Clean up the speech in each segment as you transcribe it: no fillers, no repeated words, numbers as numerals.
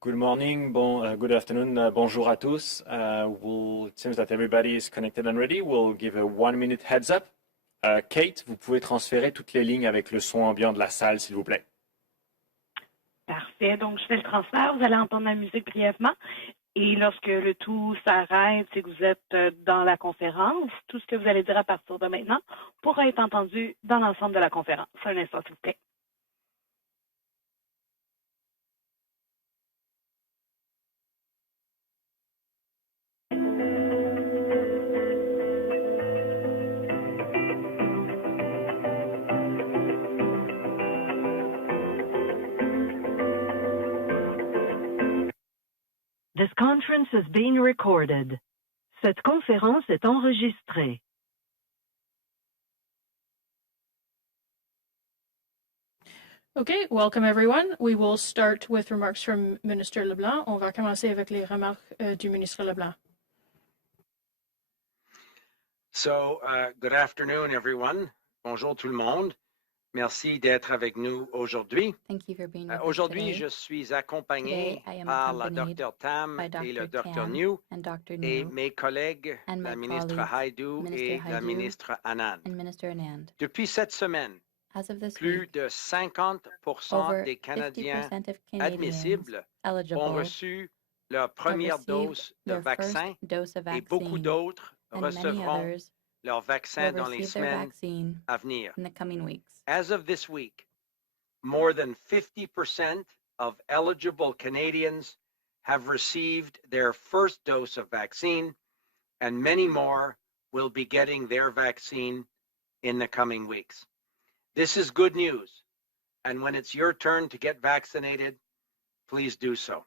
Good morning, good afternoon, bonjour à tous. It seems that everybody is connected and ready. We'll give a 1 minute heads up. Kate, vous pouvez transférer toutes les lignes avec le son ambiant de la salle, s'il vous plaît. Parfait. Donc, je fais le transfert. Vous allez entendre la musique brièvement. Et lorsque le tout s'arrête, c'est que vous êtes dans la conférence. Tout ce que vous allez dire à partir de maintenant pourra être entendu dans l'ensemble de la conférence. Un instant, s'il vous plaît. This conference is being recorded. Cette conférence est enregistrée. Okay, welcome everyone. We will start with remarks from Minister LeBlanc. On va commencer avec les remarques du ministre LeBlanc. So, good afternoon, everyone. Bonjour tout le monde. Merci d'être avec nous aujourd'hui. Thank you for being with us Aujourd'hui, today. je suis accompagné Today, I am par la accompanied Dr Tam by et le Dr. Dr Tam New and Dr. et New mes collègues, and la my ministre colleagues, Haidou Minister et la Haidou ministre Anand. and Minister Anand. Depuis cette semaine, As of this plus week, de 50% over des Canadiens 50% of Canadians admissibles ont eligible reçu leur have première received dose de their vaccin first dose of et beaucoup vaccine, d'autres and many recevront others leur vaccin will dans les receive their semaines vaccine à venir. in the coming weeks. As of this week, more than 50% of eligible Canadians have received their first dose of vaccine, and many more will be getting their vaccine in the coming weeks. This is good news, and when it's your turn to get vaccinated, please do so.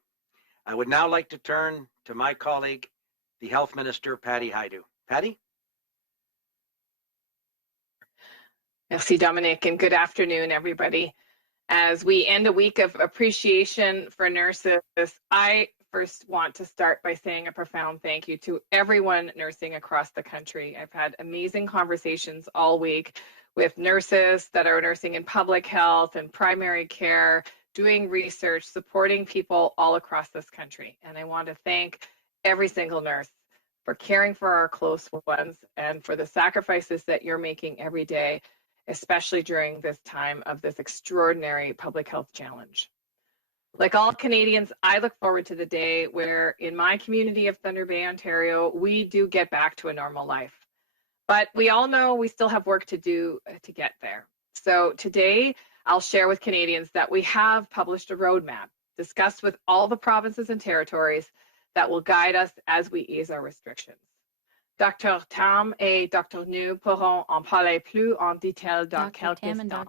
I would now like to turn to my colleague, the Health Minister, Patty Haidou. Patty? Merci, Dominic, and good afternoon, everybody. As we end a week of appreciation for nurses, I first want to start by saying a profound thank you to everyone nursing across the country. I've had amazing conversations all week with nurses that are nursing in public health and primary care, doing research, supporting people all across this country. And I want to thank every single nurse for caring for our close ones and for the sacrifices that you're making every day, especially during this time of this extraordinary public health challenge. Like all Canadians, I look forward to the day where in my community of Thunder Bay, Ontario, we do get back to a normal life. But we all know we still have work to do to get there. So today, I'll share with Canadians that we have published a roadmap discussed with all the provinces and territories that will guide us as we ease our restrictions. Dr. Tam et Dr. New pourront en parler plus en détail dans quelques instants.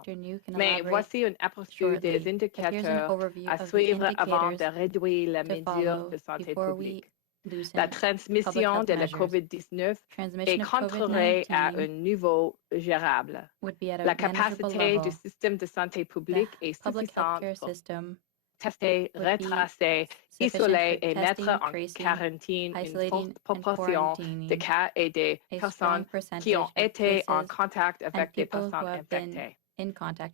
Mais voici un aperçu des indicateurs à suivre avant de réduire la mesure de santé publique. La transmission de la COVID-19 est contrôlée à un niveau gérable. La capacité du système de santé publique est suffisante pour tester, retracer, isoler et mettre en quarantaine une forte proportion de cas et des personnes qui ont été en contact avec des personnes infectées.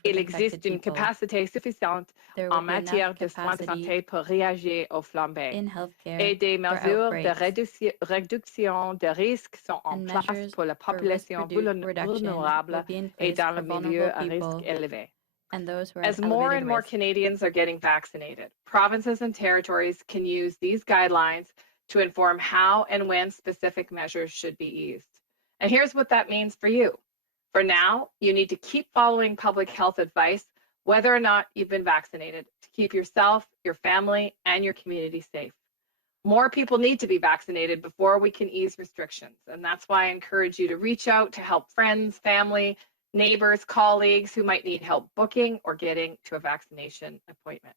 Il existe une capacité suffisante en matière de soins de santé pour réagir aux flambées. Et des mesures de réduction de risques sont en place pour la population vulnérable et dans le milieu à risque élevé. As more and more Canadians are getting vaccinated, provinces and territories can use these guidelines to inform how and when specific measures should be eased. And here's what that means for you. For now, you need to keep following public health advice, whether or not you've been vaccinated, to keep yourself, your family, and your community safe. More people need to be vaccinated before we can ease restrictions. And that's why I encourage you to reach out to help friends, family, neighbors, colleagues who might need help booking or getting to a vaccination appointment.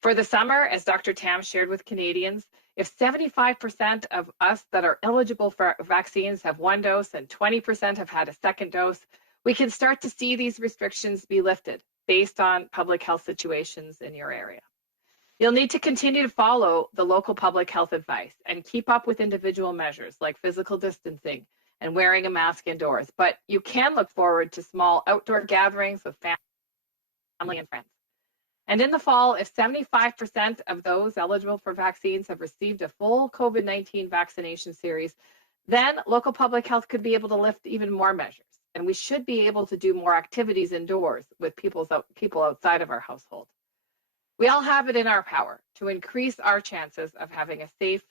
For the summer, as Dr. Tam shared with Canadians, if 75% of us that are eligible for vaccines have one dose and 20% have had a second dose, we can start to see these restrictions be lifted based on public health situations in your area. You'll need to continue to follow the local public health advice and keep up with individual measures like physical distancing and wearing a mask indoors, but you can look forward to small outdoor gatherings with family and friends. And in the fall, if 75% of those eligible for vaccines have received a full COVID-19 vaccination series, then local public health could be able to lift even more measures. And we should be able to do more activities indoors with people outside of our household. We all have it in our power to increase our chances of having a safe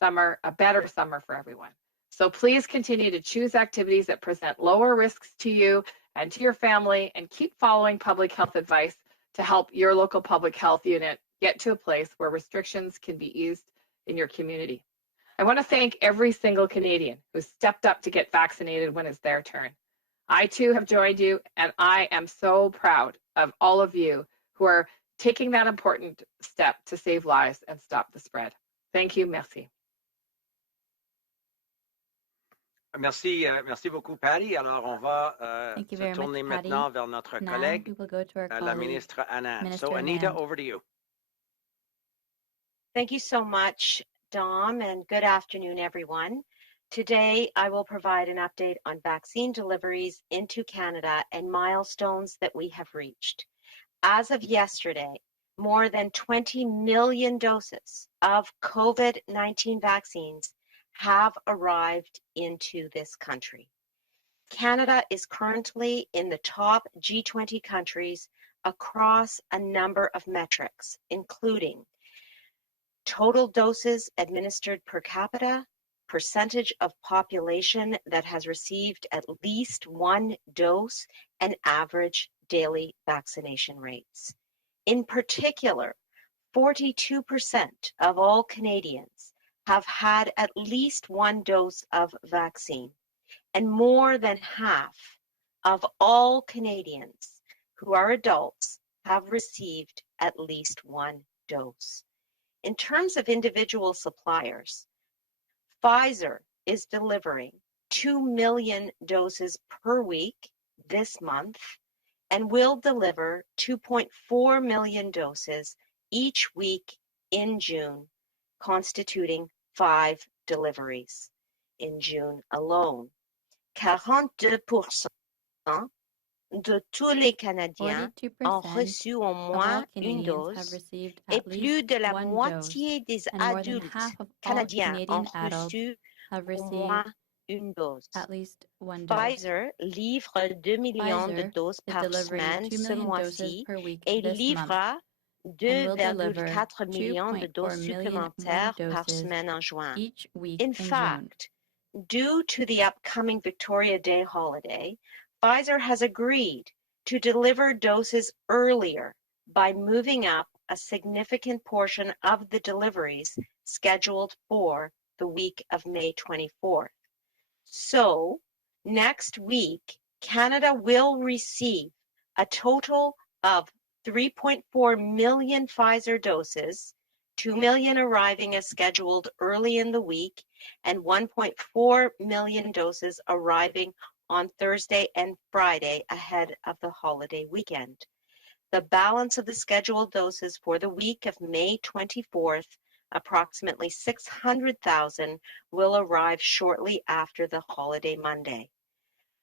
summer, a better summer for everyone. So please continue to choose activities that present lower risks to you and to your family, and keep following public health advice to help your local public health unit get to a place where restrictions can be eased in your community. I want to thank every single Canadian who stepped up to get vaccinated when it's their turn. I too have joined you, and I am so proud of all of you who are taking that important step to save lives and stop the spread. Thank you. Merci. Merci, merci beaucoup, Patty. Alors, on va Thank you se very tourner much, Patty. maintenant vers notre Now collègue, we will go to our la colleague, ministre Anand. Minister So, Anita, Anand. over to you. Thank you so much, Dom, and good afternoon, everyone. Today, I will provide an update on vaccine deliveries into Canada and milestones that we have reached. As of yesterday, more than 20 million doses of COVID-19 vaccines have arrived into this country. Canada is currently in the top G20 countries across a number of metrics, including total doses administered per capita, percentage of population that has received at least one dose, and average daily vaccination rates. In particular, 42% of all Canadians have had at least one dose of vaccine, and more than half of all Canadians who are adults have received at least one dose. In terms of individual suppliers, Pfizer is delivering 2 million doses per week this month and will deliver 2.4 million doses each week in June, constituting 5 deliveries in June alone. 42% de tous les Canadiens ont 42% reçu au of all moins une Canadians have dose received et at plus least de la one dose, moitié des and more than adultes half of all canadiens Canadian ont adults reçu have au moins received une dose. at least one dose. Pfizer livre 2 millions de Pfizer doses is par delivering semaine 2 ce million doses mois-ci per week et this month, livrera and will deliver 2,4 millions de 2.4 doses million more supplémentaires par doses semaine en juin. each week In in June. fact, due to the upcoming Victoria Day holiday, Pfizer has agreed to deliver doses earlier by moving up a significant portion of the deliveries scheduled for the week of May 24th. So, next week, Canada will receive a total of 3.4 million Pfizer doses, 2 million arriving as scheduled early in the week, and 1.4 million doses arriving on Thursday and Friday ahead of the holiday weekend. The balance of the scheduled doses for the week of May 24th, approximately 600,000, will arrive shortly after the holiday Monday.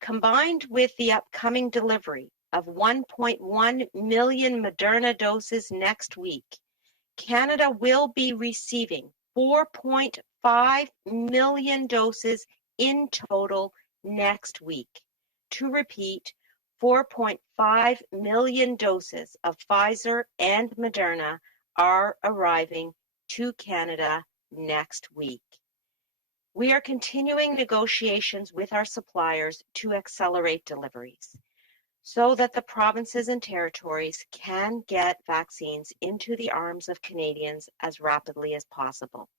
Combined with the upcoming delivery of 1.1 million Moderna doses next week, Canada will be receiving 4.5 million doses in total next week. To repeat, 4.5 million doses of Pfizer and Moderna are arriving to Canada next week. We are continuing negotiations with our suppliers to accelerate deliveries so that the provinces and territories can get vaccines into the arms of Canadians as rapidly as possible.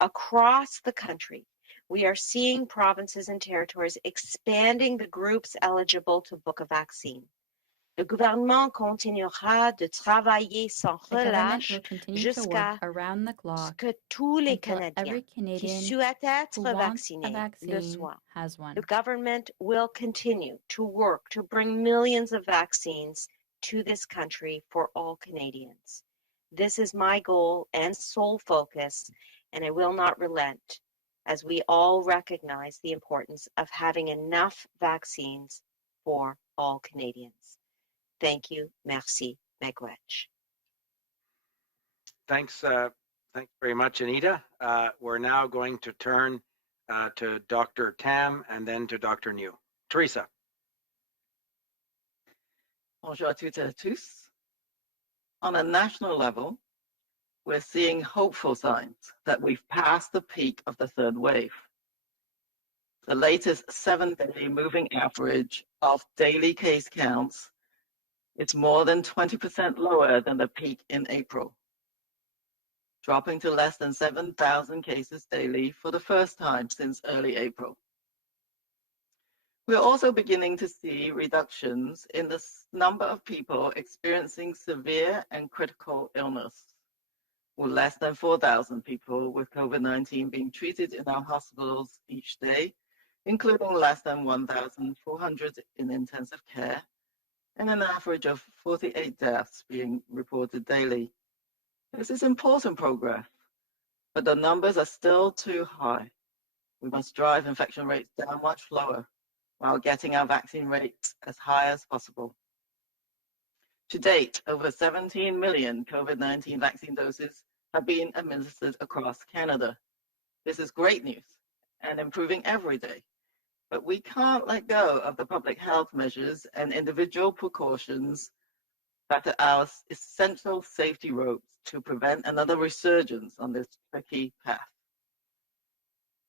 Across the country, we are seeing provinces and territories expanding the groups eligible to book a vaccine. Le gouvernement continuera de travailler sans The government relâche will continue to work jusqu'à around the ce clock que tous les until Canadiens every qui Canadian souhaitent who être wants a vaccinés le vaccine soient. has one. The government will continue to work to bring millions of vaccines to this country for all Canadians. This is my goal and sole focus, and I will not relent, as we all recognize the importance of having enough vaccines for all Canadians. Thank you. Merci. Miigwech. Thanks very much, Anita. We're now going to turn to Dr. Tam and then to Dr. New. Teresa. Bonjour à toutes et à tous. On a national level, we're seeing hopeful signs that we've passed the peak of the third wave. The latest 7-day moving average of daily case counts is more than 20% lower than the peak in April, dropping to less than 7,000 cases daily for the first time since early April. We're also beginning to see reductions in the number of people experiencing severe and critical illness, with less than 4,000 people with COVID-19 being treated in our hospitals each day, including less than 1,400 in intensive care, and an average of 48 deaths being reported daily. This is important progress, but the numbers are still too high. We must drive infection rates down much lower, while getting our vaccine rates as high as possible. To date, over 17 million COVID-19 vaccine doses have been administered across Canada. This is great news and improving every day, but we can't let go of the public health measures and individual precautions that are our essential safety ropes to prevent another resurgence on this tricky path.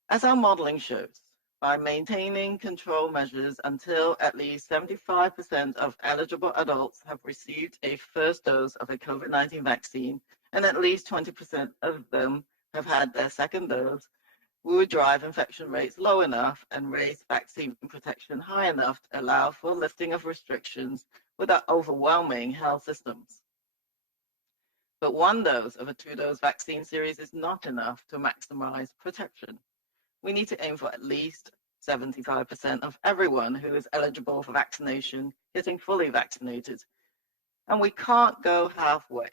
As our modeling shows, by maintaining control measures until at least 75% of eligible adults have received a first dose of a COVID-19 vaccine, and at least 20% of them have had their second dose, we would drive infection rates low enough and raise vaccine protection high enough to allow for lifting of restrictions without overwhelming health systems. But one dose of a 2-dose vaccine series is not enough to maximize protection. We need to aim for at least 75% of everyone who is eligible for vaccination getting fully vaccinated. And we can't go halfway.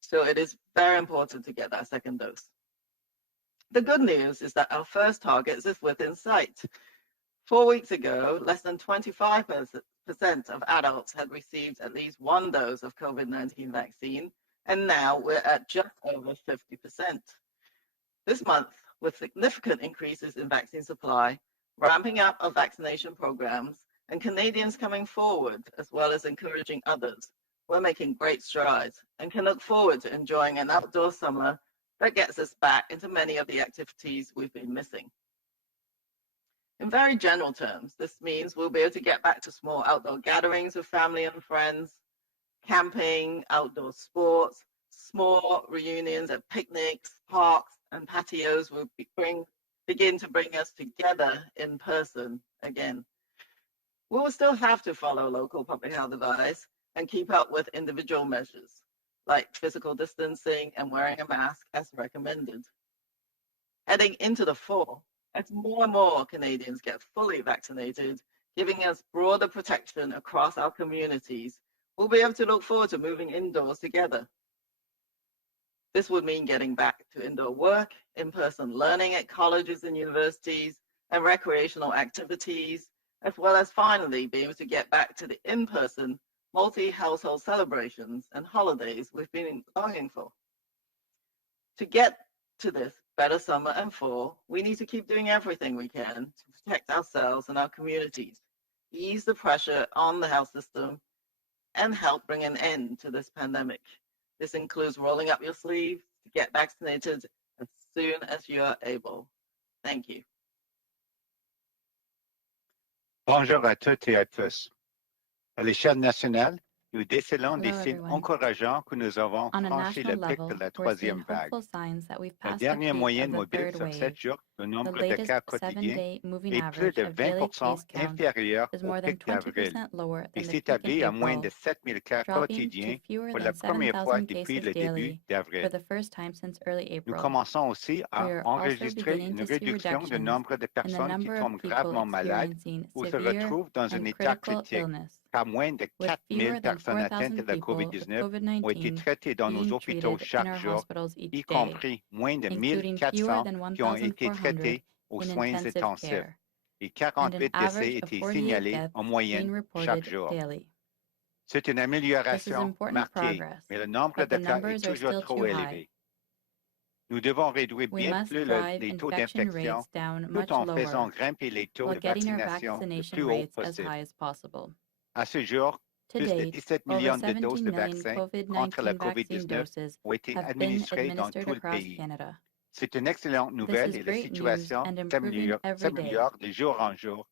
So it is very important to get that second dose. The good news is that our first target is within sight. 4 weeks ago, less than 25% of adults had received at least one dose of COVID-19 vaccine, and now we're at just over 50%. This month, with significant increases in vaccine supply, ramping up of vaccination programs, and Canadians coming forward, as well as encouraging others, we're making great strides and can look forward to enjoying an outdoor summer that gets us back into many of the activities we've been missing. In very general terms, this means we'll be able to get back to small outdoor gatherings with family and friends, camping, outdoor sports, small reunions at picnics, parks, and patios will begin to bring us together in person again. We will still have to follow local public health advice and keep up with individual measures like physical distancing and wearing a mask as recommended. Heading into the fall, as more and more Canadians get fully vaccinated, giving us broader protection across our communities, we'll be able to look forward to moving indoors together. This would mean getting back to indoor work, in-person learning at colleges and universities, and recreational activities, as well as finally being able to get back to the in-person multi-household celebrations and holidays we've been longing for. To get to this better summer and fall, we need to keep doing everything we can to protect ourselves and our communities, ease the pressure on the health system, and help bring an end to this pandemic. This includes rolling up your sleeves to get vaccinated as soon as you are able. Thank you. Bonjour à toutes et à tous. À l'échelle nationale, nous décelons des signes encourageants que nous avons franchi le pic de la troisième vague. La dernière moyenne mobile sur 7 jours, le nombre de cas quotidiens est plus de 20% inférieur au pic d'avril et s'établit à moins de 7 000 cas quotidiens pour la première fois depuis le début d'avril. Nous commençons aussi à enregistrer une réduction du nombre de personnes qui tombent gravement malades ou se retrouvent dans un état critique, car moins de 4 000 personnes atteintes de la COVID-19 ont été traitées dans nos hôpitaux chaque jour, y compris moins de 1 400 qui ont été traités aux soins intensifs. Et 48 décès étaient signalés en moyenne chaque jour. C'est une amélioration marquée, mais le nombre de cas est toujours trop élevé. Nous devons réduire bien plus les taux d'infection tout en faisant grimper les taux de vaccination le plus haut possible. À ce jour, plus de 17 millions de doses de vaccins contre la COVID-19 ont été administrées dans tout le pays. C'est une excellente nouvelle et la situation s'améliore de jour en jour.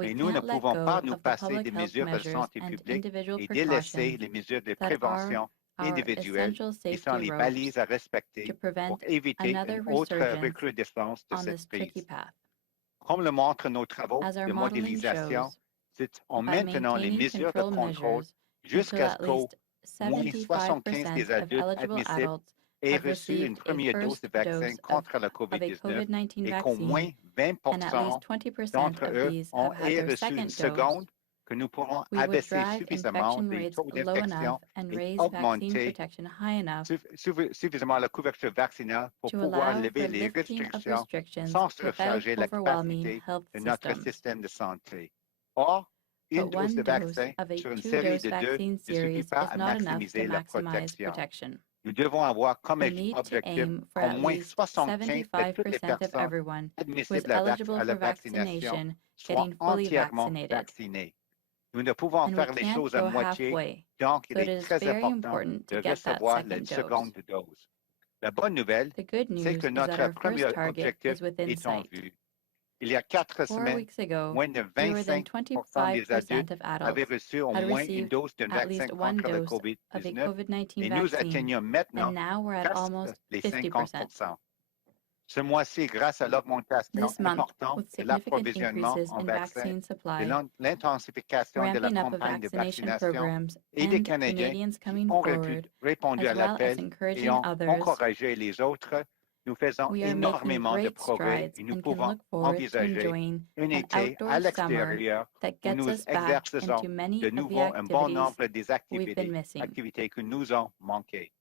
Mais nous ne pouvons pas nous passer des mesures de santé publique et délaisser les mesures de prévention individuelles qui sont les balises à respecter pour éviter une autre recrudescence de cette crise. Comme le montrent nos travaux de modélisation, c'est en maintenant les mesures de contrôle jusqu'à ce qu'au moins 75 des adultes admissibles aient reçu une première dose de vaccin contre la COVID-19 et qu'au moins 20% d'entre eux aient reçu une seconde, que nous pourrons abaisser suffisamment les taux d'infection et augmenter suffisamment la couverture vaccinale pour pouvoir lever les restrictions sans surcharger la capacité de notre système de santé. Or, une dose de vaccin sur une série de deux ne suffit pas à maximiser la protection. Nous devons avoir comme objectif au moins 75% de toutes les personnes admissibles à la vaccination soient entièrement vaccinées. Nous ne pouvons faire les choses à moitié, donc il est très important de recevoir la seconde dose. La bonne nouvelle, c'est que notre premier objectif est en vue. Il y a 4 semaines, moins de 25% des adultes avaient reçu au moins une dose d'un vaccin contre le COVID-19 et nous atteignons maintenant presque les 50%. Ce mois-ci, grâce à l'augmentation importante de l'approvisionnement en vaccins, de l'intensification de la campagne de vaccination et des Canadiens qui ont répondu à l'appel et ont encouragé les autres, nous faisons énormément de progrès et nous pouvons envisager un été à l'extérieur où nous exerçons de nouveau un bon nombre des activités que nous avons manquées.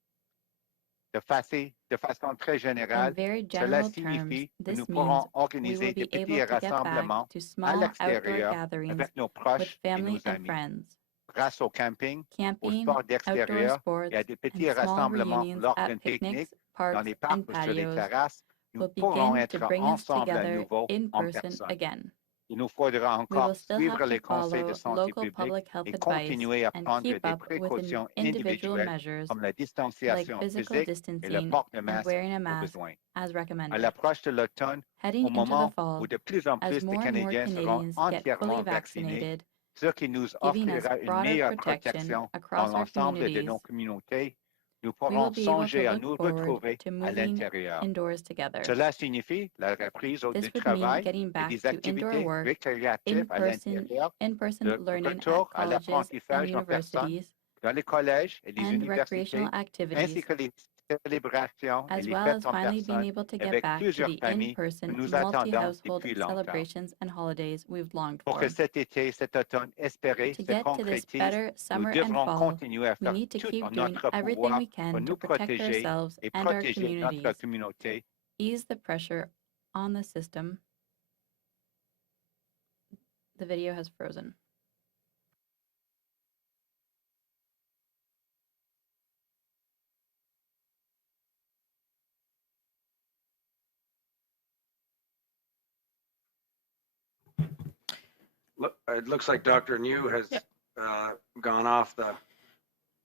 De façon très générale, cela signifie que nous pourrons organiser des petits rassemblements à l'extérieur avec nos proches et nos amis. Grâce au camping, au sport d'extérieur et à des petits rassemblements lors d'un pique-nique dans les parcs ou sur les terrasses, nous pourrons être ensemble à nouveau en personne. Il nous faudra encore suivre les conseils de santé publique et continuer à prendre des précautions individuelles comme la distanciation physique et le port de masque au besoin. À l'approche de l'automne, au moment où de plus en plus de Canadiens seront entièrement vaccinés, ce qui nous offrira une meilleure protection dans l'ensemble de nos communautés, nous pourrons songer à nous retrouver à l'intérieur. Cela signifie la reprise du travail et des activités récréatives à l'intérieur, le retour à l'apprentissage en personne dans les collèges et les universités, ainsi que les célébrations et les fêtes en personne avec plusieurs familles que nous attendons depuis longtemps. Pour que cet été, cet automne espéré se concrétise, nous devrons continuer à faire tout en notre pouvoir pour nous protéger et protéger notre communauté. Ease the pressure on the system. The video has frozen. It looks like Dr. New has gone off the...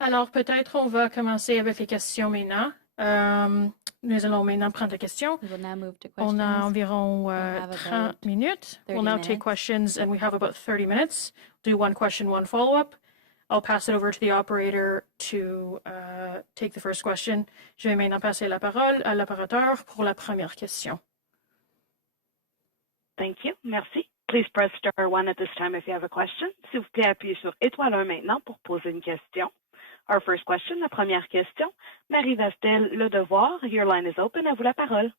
Alors, peut-être on va commencer avec les questions maintenant. Nous allons maintenant prendre les questions. On a environ 30 minutes. We'll now take questions, and we have about 30 minutes. Do one question, one follow-up. I'll pass it over to the operator to take the first question. Je vais maintenant passer la parole à l'opérateur pour la première question. Thank you. Merci. Please press star 1 at this time if you have a question. S'il vous plaît, appuyez sur étoile 1 maintenant pour poser une question. Our first question, la première question. Marie Vastel, Le Devoir, your line is open. À vous la parole.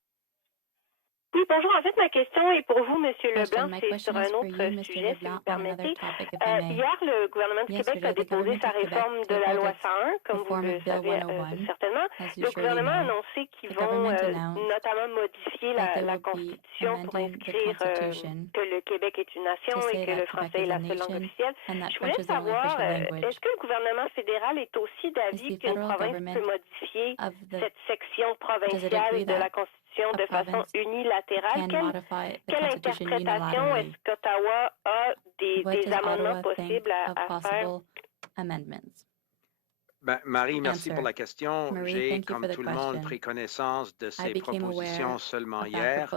Oui, bonjour. En fait, ma question est pour vous, Monsieur Leblanc. C'est sur un autre sujet, si vous permettez. Hier, le gouvernement du Québec a déposé sa réforme de la loi 101, comme vous le savez certainement. Le gouvernement a annoncé qu'ils vont notamment modifier la Constitution pour inscrire que le Québec est une nation et que le français est la seule langue officielle. Je voulais savoir, est-ce que le gouvernement fédéral est aussi d'avis qu'une province peut modifier cette section provinciale de la Constitution de façon unilatérale? Quelle interprétation est-ce qu'Ottawa a des amendements possibles à faire? Ben, Marie, merci pour la question. J'ai, comme tout le monde, pris connaissance de ces propositions seulement hier.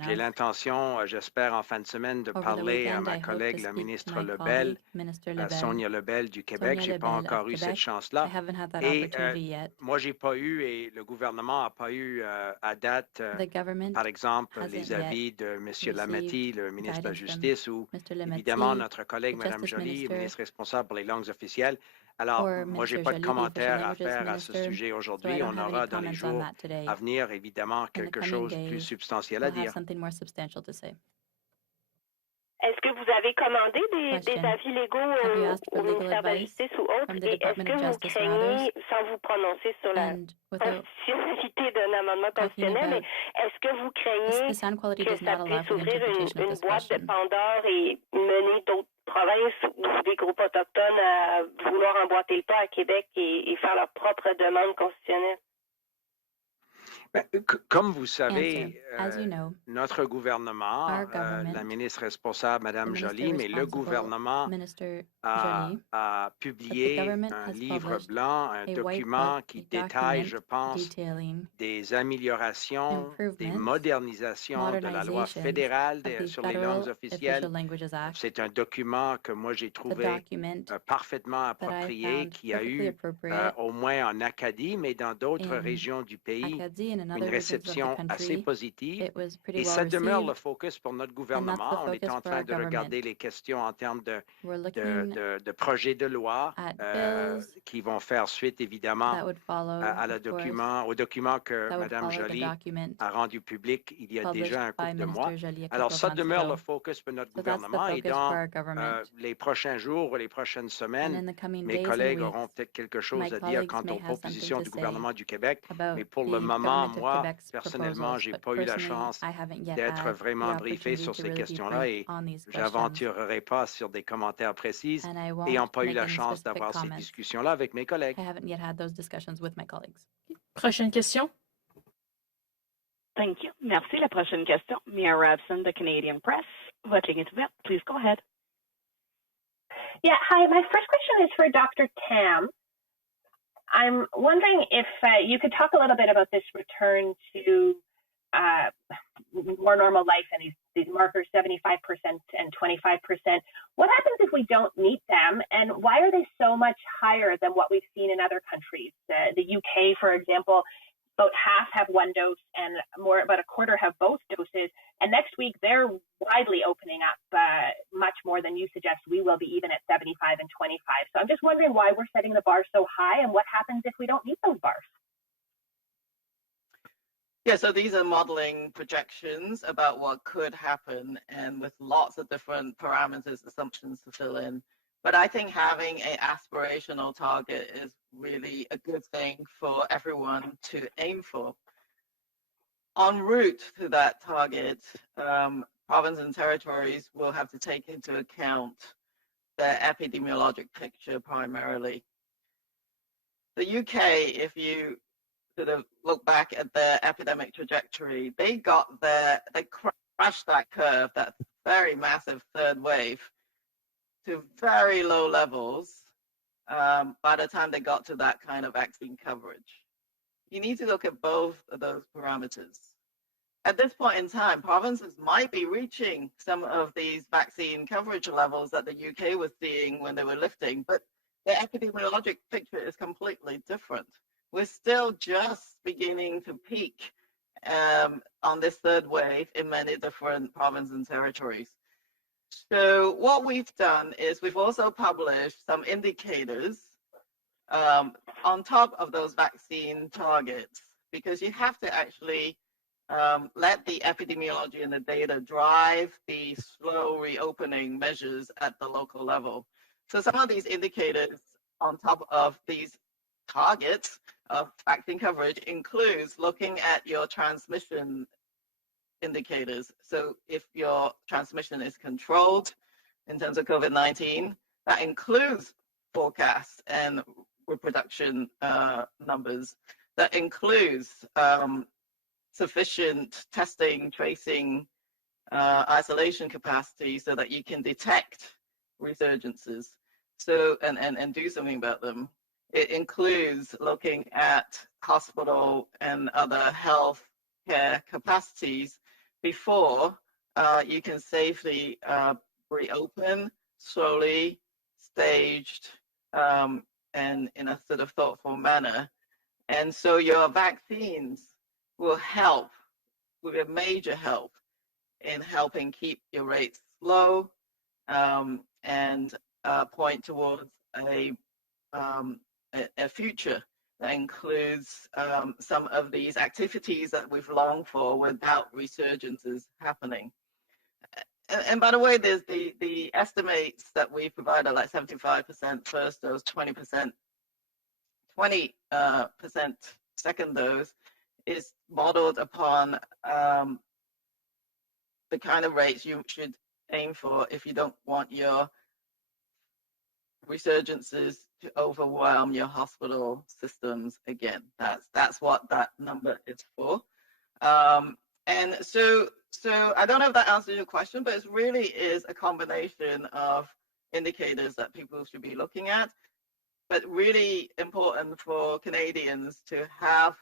J'ai l'intention, j'espère, en fin de semaine, de parler à ma collègue, la ministre Lebel, Sonia Lebel du Québec. Je n'ai pas encore eu cette chance-là. Et moi, j'ai pas eu, et le gouvernement n'a pas eu à date, par exemple, les avis de M. Lametti, le ministre de la Justice, ou évidemment notre collègue, Mme Joly, ministre responsable pour les langues officielles. Alors, moi, je n'ai pas de commentaires à faire à ce sujet aujourd'hui. On aura dans les jours à venir, évidemment, quelque chose de plus substantiel à dire. Est-ce que vous avez commandé des avis légaux au ministère de la Justice ou autre? Et est-ce que vous craignez, sans vous prononcer sur la constitutionnalité d'un amendement constitutionnel, mais est-ce que vous craignez que ça puisse ouvrir une boîte de Pandore et mener d'autres provinces ou des groupes autochtones à vouloir emboîter le pas à Québec et faire leur propre demande constitutionnelle? Comme vous savez, notre gouvernement, la ministre responsable, Mme Joly, mais le gouvernement a publié un livre blanc, un document qui détaille, je pense, des améliorations, des modernisations de la loi fédérale sur les langues officielles. C'est un document que moi j'ai trouvé parfaitement approprié, qui a eu, au moins en Acadie, mais dans d'autres régions du pays, une réception assez positive. Et ça demeure le focus pour notre gouvernement. On est en train de regarder les questions en termes de projets de loi qui vont faire suite, évidemment, au document que Mme Joly a rendu public il y a déjà un couple de mois. Alors, ça demeure le focus pour notre gouvernement. Et dans les prochains jours ou les prochaines semaines, mes collègues auront peut-être quelque chose à dire quant aux propositions du gouvernement du Québec. Mais pour le moment, moi, personnellement, je n'ai pas eu la chance d'être vraiment briefé sur ces questions-là et je n'aventurerai pas sur des commentaires précis, ayant pas eu la chance d'avoir ces discussions-là avec mes collègues. Prochaine question. Thank you. Merci. La prochaine question. Mia Rabson, the Canadian Press. Voting is ouvert. Please go ahead. Yeah, hi. My first question is for Dr. Tam. I'm wondering if you could talk a little bit about this return to more normal life and these markers, 75% and 25%. What happens if we don't meet them, and why are they so much higher than what we've seen in other countries? The UK, for example, about half have one dose and about a quarter have both doses. And next week, they're widely opening up much more than you suggest we will be, even at 75 and 25. So I'm just wondering why we're setting the bar so high and what happens if we don't meet those bars. Yeah, so these are modeling projections about what could happen and with lots of different parameters, assumptions to fill in. But I think having an aspirational target is really a good thing for everyone to aim for. En route to that target, provinces and territories will have to take into account the epidemiologic picture primarily. The UK, if you sort of look back at their epidemic trajectory, they crashed that curve, that very massive third wave, to very low levels by the time they got to that kind of vaccine coverage. You need to look at both of those parameters. At this point in time, provinces might be reaching some of these vaccine coverage levels that the UK was seeing when they were lifting, but the epidemiologic picture is completely different. We're still just beginning to peak on this third wave in many different provinces and territories. So what we've done is we've also published some indicators on top of those vaccine targets, because you have to actually let the epidemiology and the data drive the slow reopening measures at the local level. So some of these indicators on top of these targets of vaccine coverage includes looking at your transmission indicators. So if your transmission is controlled in terms of COVID-19, that includes forecasts and reproduction numbers. That includes sufficient testing, tracing, isolation capacity so that you can detect resurgences and do something about them. It includes looking at hospital and other health care capacities before you can safely reopen slowly, staged, and in a sort of thoughtful manner. And so your vaccines will help, will be a major help in helping keep your rates low and point towards a future that includes some of these activities that we've longed for without resurgences happening. And by the way, there's the estimates that we provided, like 75% first dose, 20% second dose, is modeled upon the kind of rates you should aim for if you don't want your resurgences to overwhelm your hospital systems again. That's what that number is for. And so I don't know if that answers your question, but it really is a combination of indicators that people should be looking at, but really important for Canadians to have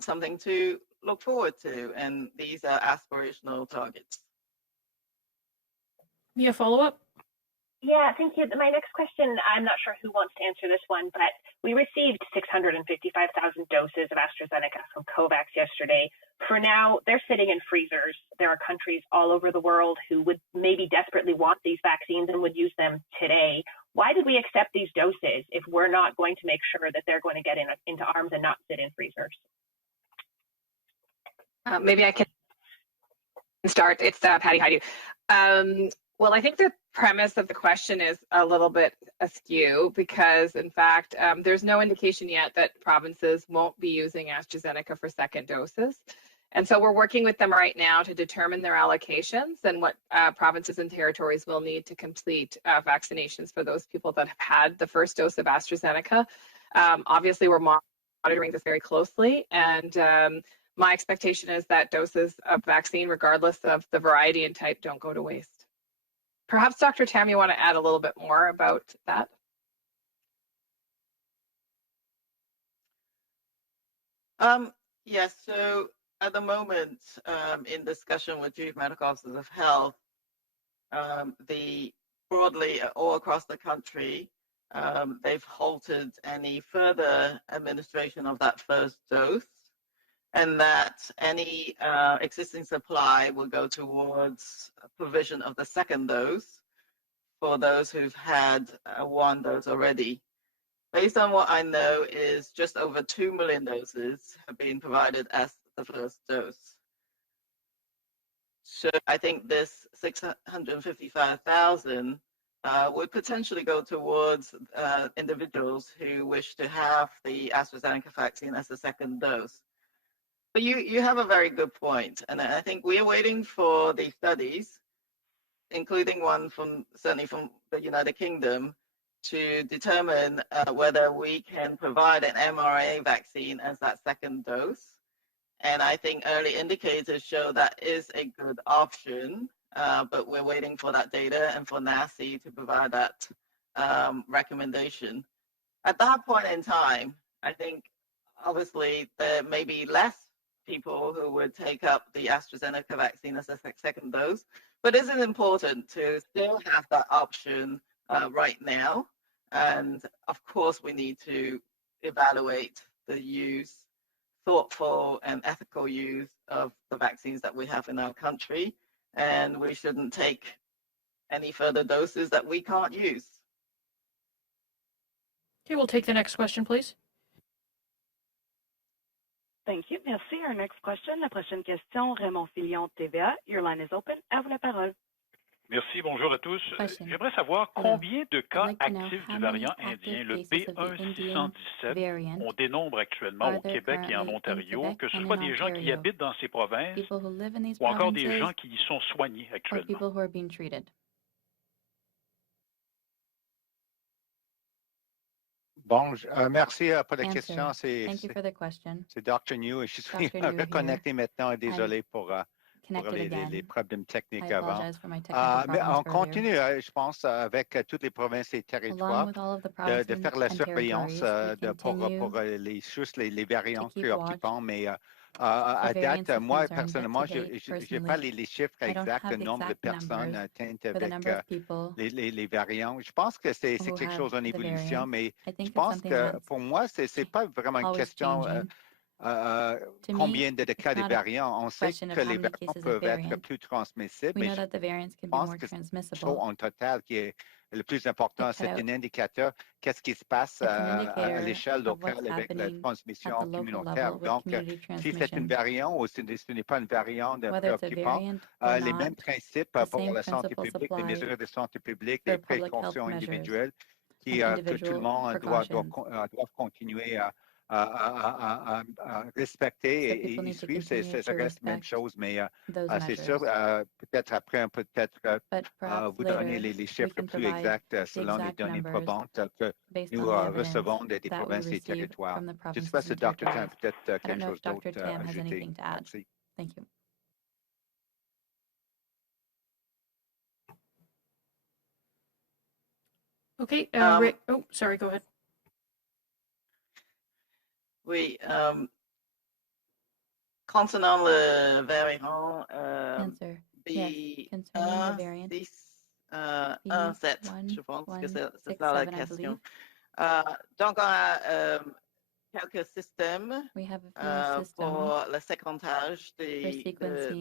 something to look forward to, and these are aspirational targets. Mia, follow-up? Yeah, thank you. My next question, I'm not sure who wants to answer this one, but we received 655,000 doses of AstraZeneca from COVAX yesterday. For now, they're sitting in freezers. There are countries all over the world who would maybe desperately want these vaccines and would use them today. Why did we accept these doses if we're not going to make sure that they're going to get into arms and not sit in freezers? Maybe I can start. It's Patty. How do you? Well, I think the premise of the question is a little bit askew because, in fact, there's no indication yet that provinces won't be using AstraZeneca for second doses. And so we're working with them right now to determine their allocations and what provinces and territories will need to complete vaccinations for those people that have had the first dose of AstraZeneca. Obviously, we're monitoring this very closely, and my expectation is that doses of vaccine, regardless of the variety and type, don't go to waste. Perhaps, Dr. Tam, you want to add a little bit more about that? Yes, so at the moment, in discussion with Chief Medical Officers of Health, broadly all across the country, they've halted any further administration of that first dose, and that any existing supply will go towards provision of the second dose for those who've had one dose already. Based on what I know is just over 2 million doses have been provided as the first dose. So I think this 655,000 would potentially go towards individuals who wish to have the AstraZeneca vaccine as a second dose. But you have a very good point, and I think we are waiting for the studies, including one certainly from the United Kingdom, to determine whether we can provide an mRNA vaccine as that second dose. And I think early indicators show that is a good option, but we're waiting for that data and for NACI to provide that recommendation. At that point in time, I think obviously there may be less people who would take up the AstraZeneca vaccine as a second dose, but is it important to still have that option right now? And of course, we need to evaluate the use, thoughtful and ethical use of the vaccines that we have in our country, and we shouldn't take any further doses that we can't use. Okay, we'll take the next question, please. Thank you. Merci. Our next question. La prochaine question, Raymond Filion, TVA. Your line is open. À vous la parole. Merci, bonjour à tous. J'aimerais savoir combien de cas actifs du variant indien, le B1617, on dénombre actuellement au Québec et en Ontario, que ce soit des gens qui habitent dans ces provinces ou encore des gens qui y sont soignés actuellement. Bon, merci pour la question. C'est Dr. New et je suis reconnecté maintenant. Désolé pour les problèmes techniques avant. Mais on continue, je pense, avec toutes les provinces et territoires de faire la surveillance pour juste les variants préoccupants. Mais à date, moi, personnellement, je n'ai pas les chiffres exacts, le nombre de personnes atteintes avec les variants. Je pense que c'est quelque chose en évolution, mais je pense que pour moi, ce n'est pas vraiment une question combien de cas de variants. On sait que les variants peuvent être plus transmissibles, mais je pense que c'est en total qui est le plus important. C'est un indicateur qu'est-ce qui se passe à l'échelle locale avec la transmission communautaire. Donc, si c'est un variant ou ce n'est pas un variant préoccupant, les mêmes principes pour la santé publique, les mesures de santé publique, les précautions individuelles que tout le monde doit continuer à respecter et y suivre, ça reste la même chose, mais c'est sûr, peut-être après, on peut peut-être vous donner les chiffres plus exacts selon les données probantes que nous recevons des provinces et territoires. Je ne sais pas si Dr. Tam peut-être quelque chose d'autre à ajouter. Merci. Thank you. Okay, oh, sorry, go ahead. Oui, concernant le variant B1617, je pense que c'est ça la question. Donc, on a quelques systèmes pour le séquentage des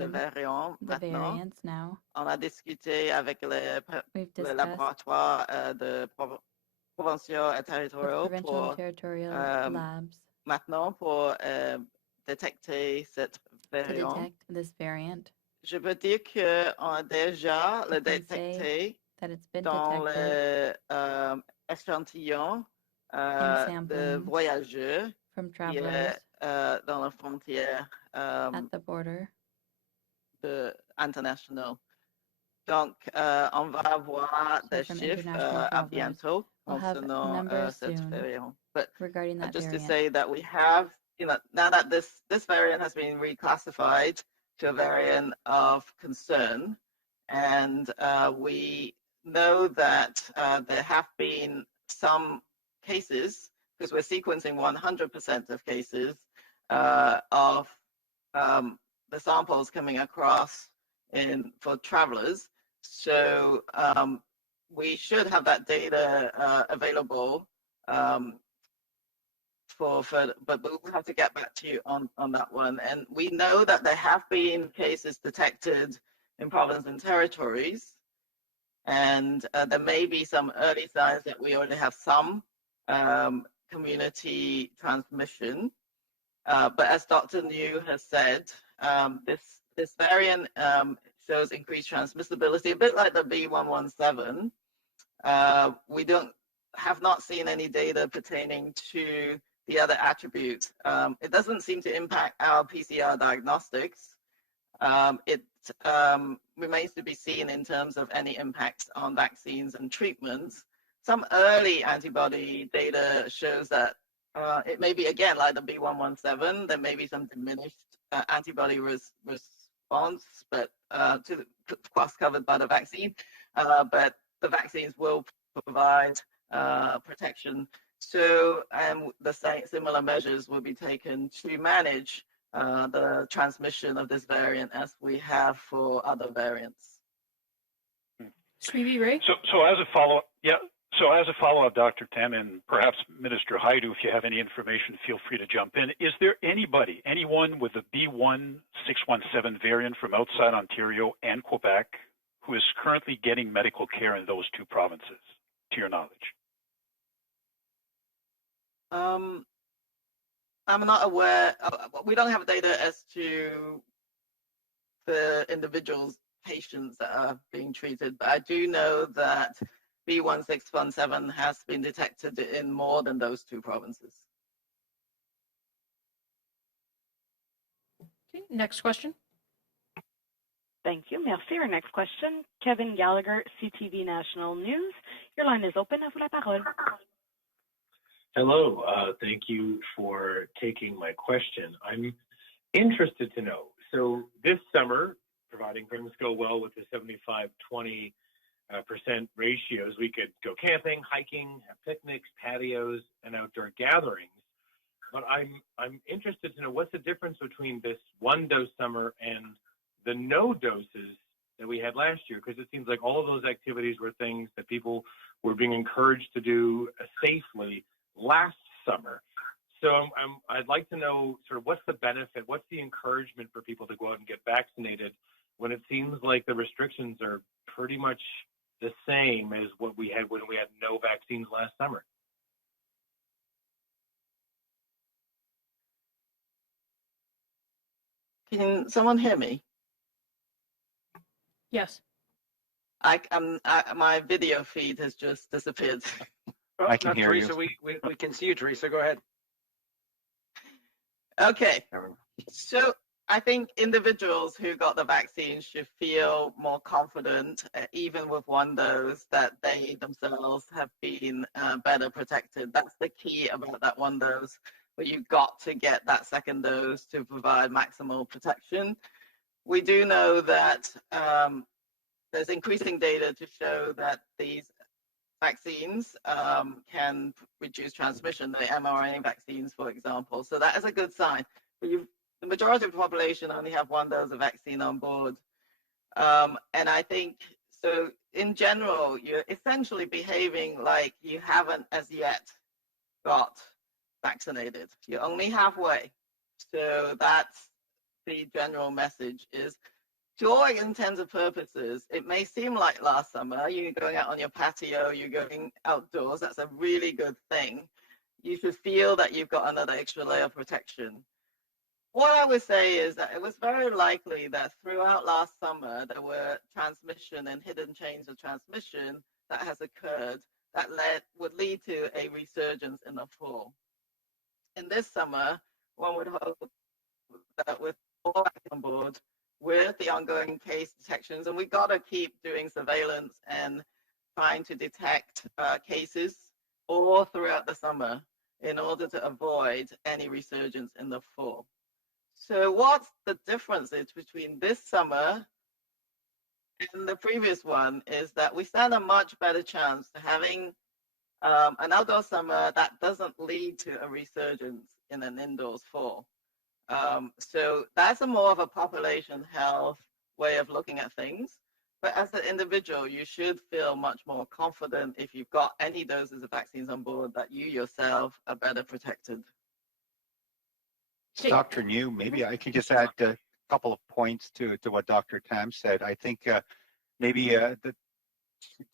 variants maintenant. On a discuté avec le laboratoire de provinciaux et territoriaux pour maintenant pour détecter cette variant. Je veux dire qu'on a déjà le détecté dans l'échantillon de voyageurs qui est dans la frontière internationale. Donc, on va avoir des chiffres à bientôt concernant cette variant. But just to say that we have, now that this variant has been reclassified to a variant of concern, and we know that there have been some cases, because we're sequencing 100% of cases of the samples coming across for travelers. So we should have that data available but we'll have to get back to you on that one. And we know that there have been cases detected in provinces and territories, and there may be some early signs that we already have some community transmission. But as Dr. New has said, this variant shows increased transmissibility, a bit like the B117. We have not seen any data pertaining to the other attributes. It doesn't seem to impact our PCR diagnostics. It remains to be seen in terms of any impacts on vaccines and treatments. Some early antibody data shows that it may be, again, like the B117, there may be some diminished antibody response, but to the class covered by the vaccine, but the vaccines will provide protection. So the similar measures will be taken to manage the transmission of this variant as we have for other variants. Sweetie Ray? So as a follow-up, So as a follow-up, Dr. Tam, and perhaps Minister Haidu, if you have any information, feel free to jump in. Is there anyone with the B1617 variant from outside Ontario and Quebec who is currently getting medical care in those two provinces, to your knowledge? I'm not aware. We don't have data as to the individuals, patients that are being treated, but I do know that B1617 has been detected in more than those two provinces. Okay, next question. Thank you. Merci. Our next question, Kevin Gallagher, CTV National News. Your line is open. À vous la parole. Hello. Thank you for taking my question. I'm interested to know. So this summer, providing things go well with the 75-20% ratios, we could go camping, hiking, have picnics, patios, and outdoor gatherings. But I'm interested to know what's the difference between this one-dose summer and the no doses that we had last year, because it seems like all of those activities were things that people were being encouraged to do safely last summer. So I'd like to know sort of what's the benefit, what's the encouragement for people to go out and get vaccinated when it seems like the restrictions are pretty much the same as what we had when we had no vaccines last summer. Can someone hear me? Yes. My video feed has just disappeared. Oh, I can hear Teresa, you. we can see you, Teresa. Go ahead. Okay. So I think individuals who got the vaccine should feel more confident, even with one dose, that they themselves have been better protected. That's the key about that one dose, but you've got to get that second dose to provide maximal protection. We do know that there's increasing data to show that these vaccines can reduce transmission, the mRNA vaccines, for example. So that is a good sign. But the majority of the population only have one dose of vaccine on board. And I think, so in general, you're essentially behaving like you haven't as yet got vaccinated. You're only halfway. So that's the general message is, to all intents and purposes, it may seem like last summer, you're going out on your patio, you're going outdoors, that's a really good thing. You should feel that you've got another extra layer of protection. What I would say is that it was very likely that throughout last summer, there were transmission and hidden chains of transmission that has occurred that would lead to a resurgence in the fall. In this summer, one would hope that with all back on board, with the ongoing case detections, and we've got to keep doing surveillance and trying to detect cases all throughout the summer in order to avoid any resurgence in the fall. So what's the difference between this summer and the previous one is that we stand a much better chance to having an outdoor summer that doesn't lead to a resurgence in an indoors fall. So that's more of a population health way of looking at things. But as an individual, you should feel much more confident if you've got any doses of vaccines on board that you yourself are better protected. Dr. New, maybe I can just add a couple of points to what Dr. Tam said. I think maybe the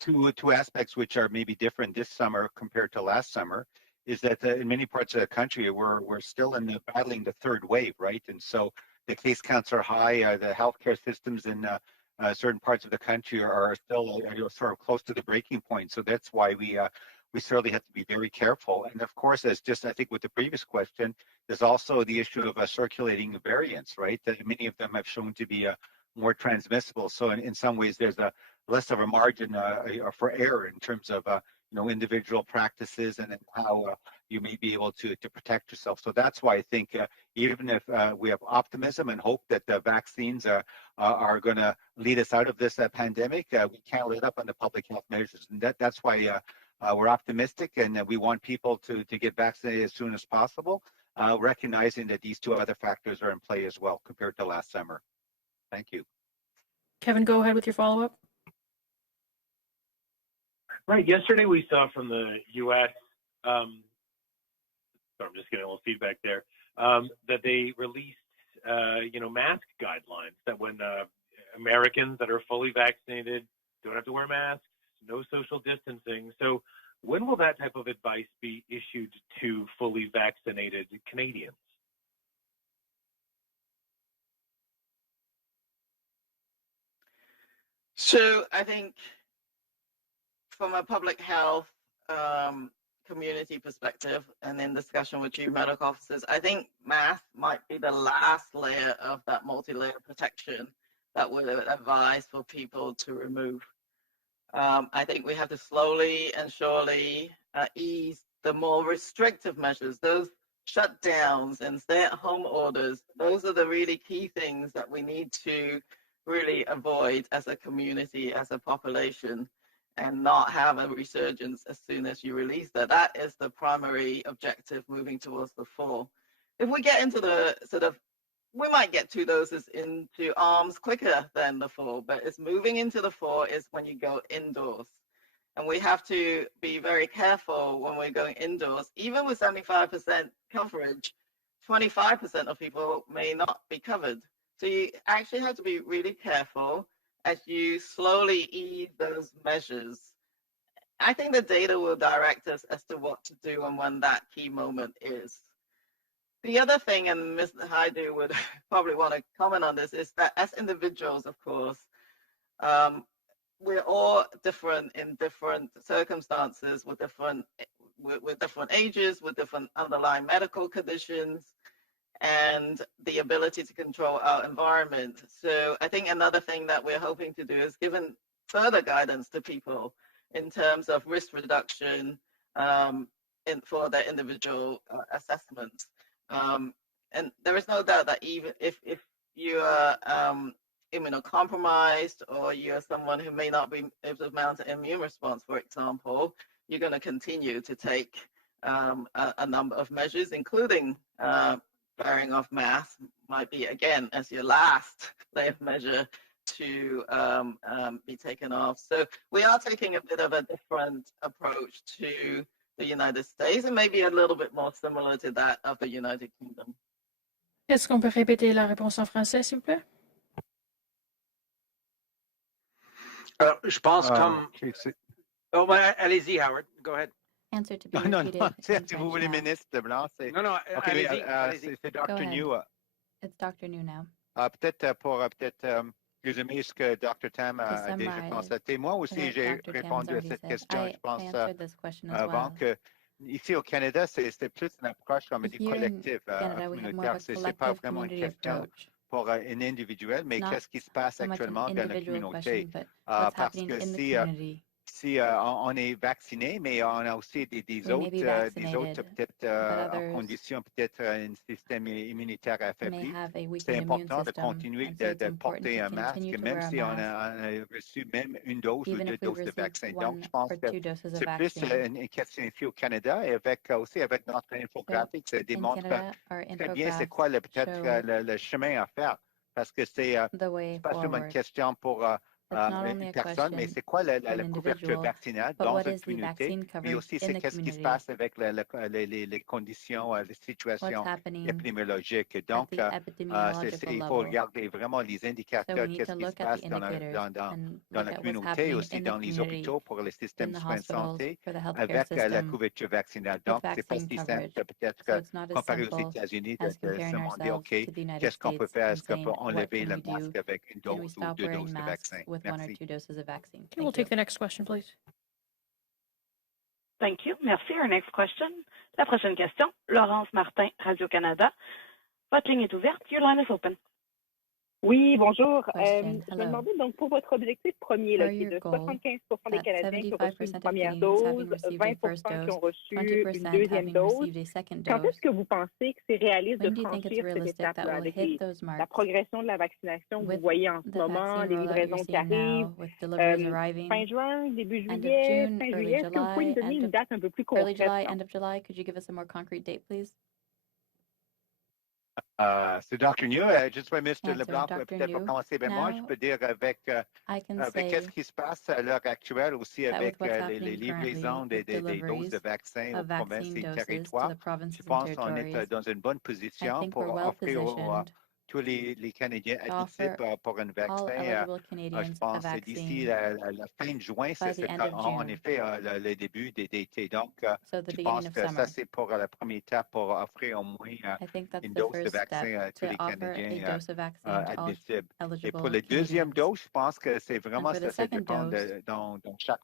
two aspects which are maybe different this summer compared to last summer is that in many parts of the country, we're still battling the third wave, right? And so the case counts are high. The healthcare systems in certain parts of the country are still sort of close to the breaking point. So that's why we certainly have to be very careful. And of course, as just I think with the previous question, there's also the issue of circulating variants, right? That many of them have shown to be more transmissible. So in some ways, there's less of a margin for error in terms of individual practices and how you may be able to protect yourself. So that's why I think even if we have optimism and hope that the vaccines are going to lead us out of this pandemic, we can't let up on the public health measures. And that's why we're optimistic and we want people to get vaccinated as soon as possible, recognizing that these two other factors are in play as well compared to last summer. Thank you. Kevin, go ahead with your follow-up. Right. Yesterday we saw from the U.S. Sorry, I'm just getting a little feedback there. That they released, mask guidelines. That when Americans that are fully vaccinated don't have to wear masks, no social distancing. So When will that type of advice be issued to fully vaccinated Canadians? So I think from a public health community perspective and in discussion with chief medical officers, I think mask might be the last layer of that multi-layer protection that would advise for people to remove. I think we have to slowly and surely ease the more restrictive measures, those shutdowns and stay-at-home orders. Those are the really key things that we need to really avoid as a community, as a population, and not have a resurgence as soon as you release that. That is the primary objective moving towards the fall. If we get into the sort of, we might get 2 doses into arms quicker than the fall, but it's moving into the fall is when you go indoors. And we have to be very careful when we're going indoors. Even with 75% coverage, 25% of people may not be covered. So you actually have to be really careful as you slowly ease those measures. I think the data will direct us as to what to do and when that key moment is. The other thing, and Mr. Haidu would probably want to comment on this, is that as individuals, of course, we're all different in different circumstances, with different ages, with different underlying medical conditions, and the ability to control our environment. So I think another thing that we're hoping to do is given further guidance to people in terms of risk reduction for their individual assessments. And there is no doubt that even if you are immunocompromised or you're someone who may not be able to mount an immune response, for example, you're going to continue to take a number of measures, including wearing of masks might be, again, as your last layer of measure to be taken off. So we are taking a bit of a different approach to the United States and maybe a little bit more similar to that of the United Kingdom. Est-ce qu'on peut répéter la réponse en français, s'il vous plaît? Alors, je pense comme... Oh, well, allez-y, Howard. Go ahead. Answer to be Non, repeated. non, si vous voulez, ministre LeBlanc, c'est... Non, allez-y. C'est Dr. New. It's Dr. New now. Peut-être pour résumer ce que Dr. Tam a déjà constaté. Moi aussi, j'ai répondu à cette question, je pense, avant que ici au Canada, c'était plus une approche, on me dit, collective, communautaire. C'est pas vraiment une question pour un individuel, mais qu'est-ce qui se passe actuellement dans la communauté? Parce que si on est vacciné, mais on a aussi des autres peut-être en condition, peut-être un système immunitaire affaibli. C'est important de continuer de porter un masque, même si on a reçu même une dose ou 2 doses de vaccin. Donc, je pense que c'est plus une question ici au Canada et aussi avec notre infographique, ça démontre très bien c'est quoi peut-être le chemin à faire. Parce que c'est pas seulement une question pour une personne, mais c'est quoi la couverture vaccinale dans une communauté, mais aussi c'est qu'est-ce qui se passe avec les conditions, les situations épidémiologiques. Donc, il faut regarder vraiment les indicateurs, qu'est-ce qui se passe dans la communauté, aussi dans les hôpitaux pour les systèmes de soins de santé, avec la couverture vaccinale. Donc, c'est pas si simple peut-être comparé aux États-Unis de se demander, OK, qu'est-ce qu'on peut faire? Est-ce qu'on peut enlever le masque avec une dose ou 2 doses de vaccin? With 1 or 2 doses of vaccine. Okay, we'll take the next question, please. Thank you. Merci. Our next question. La prochaine question. Laurence Martin, Radio-Canada. Votre ligne est ouverte. Your line is open. Oui, bonjour. Je me demandais donc pour votre objectif premier, là, qui est de 75 des Canadiens qui ont reçu une première dose, 20 qui ont reçu une deuxième dose. Quand est-ce que vous pensez que c'est réaliste de franchir cette étape-là avec la progression de la vaccination que vous voyez en ce moment, les livraisons qui arrivent, fin juin, début juillet, fin juillet? Est-ce que vous pouvez nous donner une date un peu plus concrète? Early July, end of July. Could you give us a more concrete date, please? C'est Dr. New. Juste pour Mr. LeBlanc, peut-être pour commencer, ben moi, je peux dire avec qu'est-ce qui se passe à l'heure actuelle aussi avec les livraisons des doses de vaccins aux provinces et territoires. Je pense qu'on est dans une bonne position pour offrir tous les Canadiens to offer éligibles pour un all vaccin. eligible Je Canadians a pense que d'ici vaccine la fin de juin, by c'est the end of en June, effet le début d'été. Donc, so the je beginning pense of que ça, summer. c'est pour la première étape pour offrir au moins I think that's une the dose de first step vaccin à tous to les offer a Canadiens dose of vaccine to all admissibles. Et pour eligible la deuxième Canadians. dose, je pense que c'est And vraiment for the ça second dépend dose, dans chaque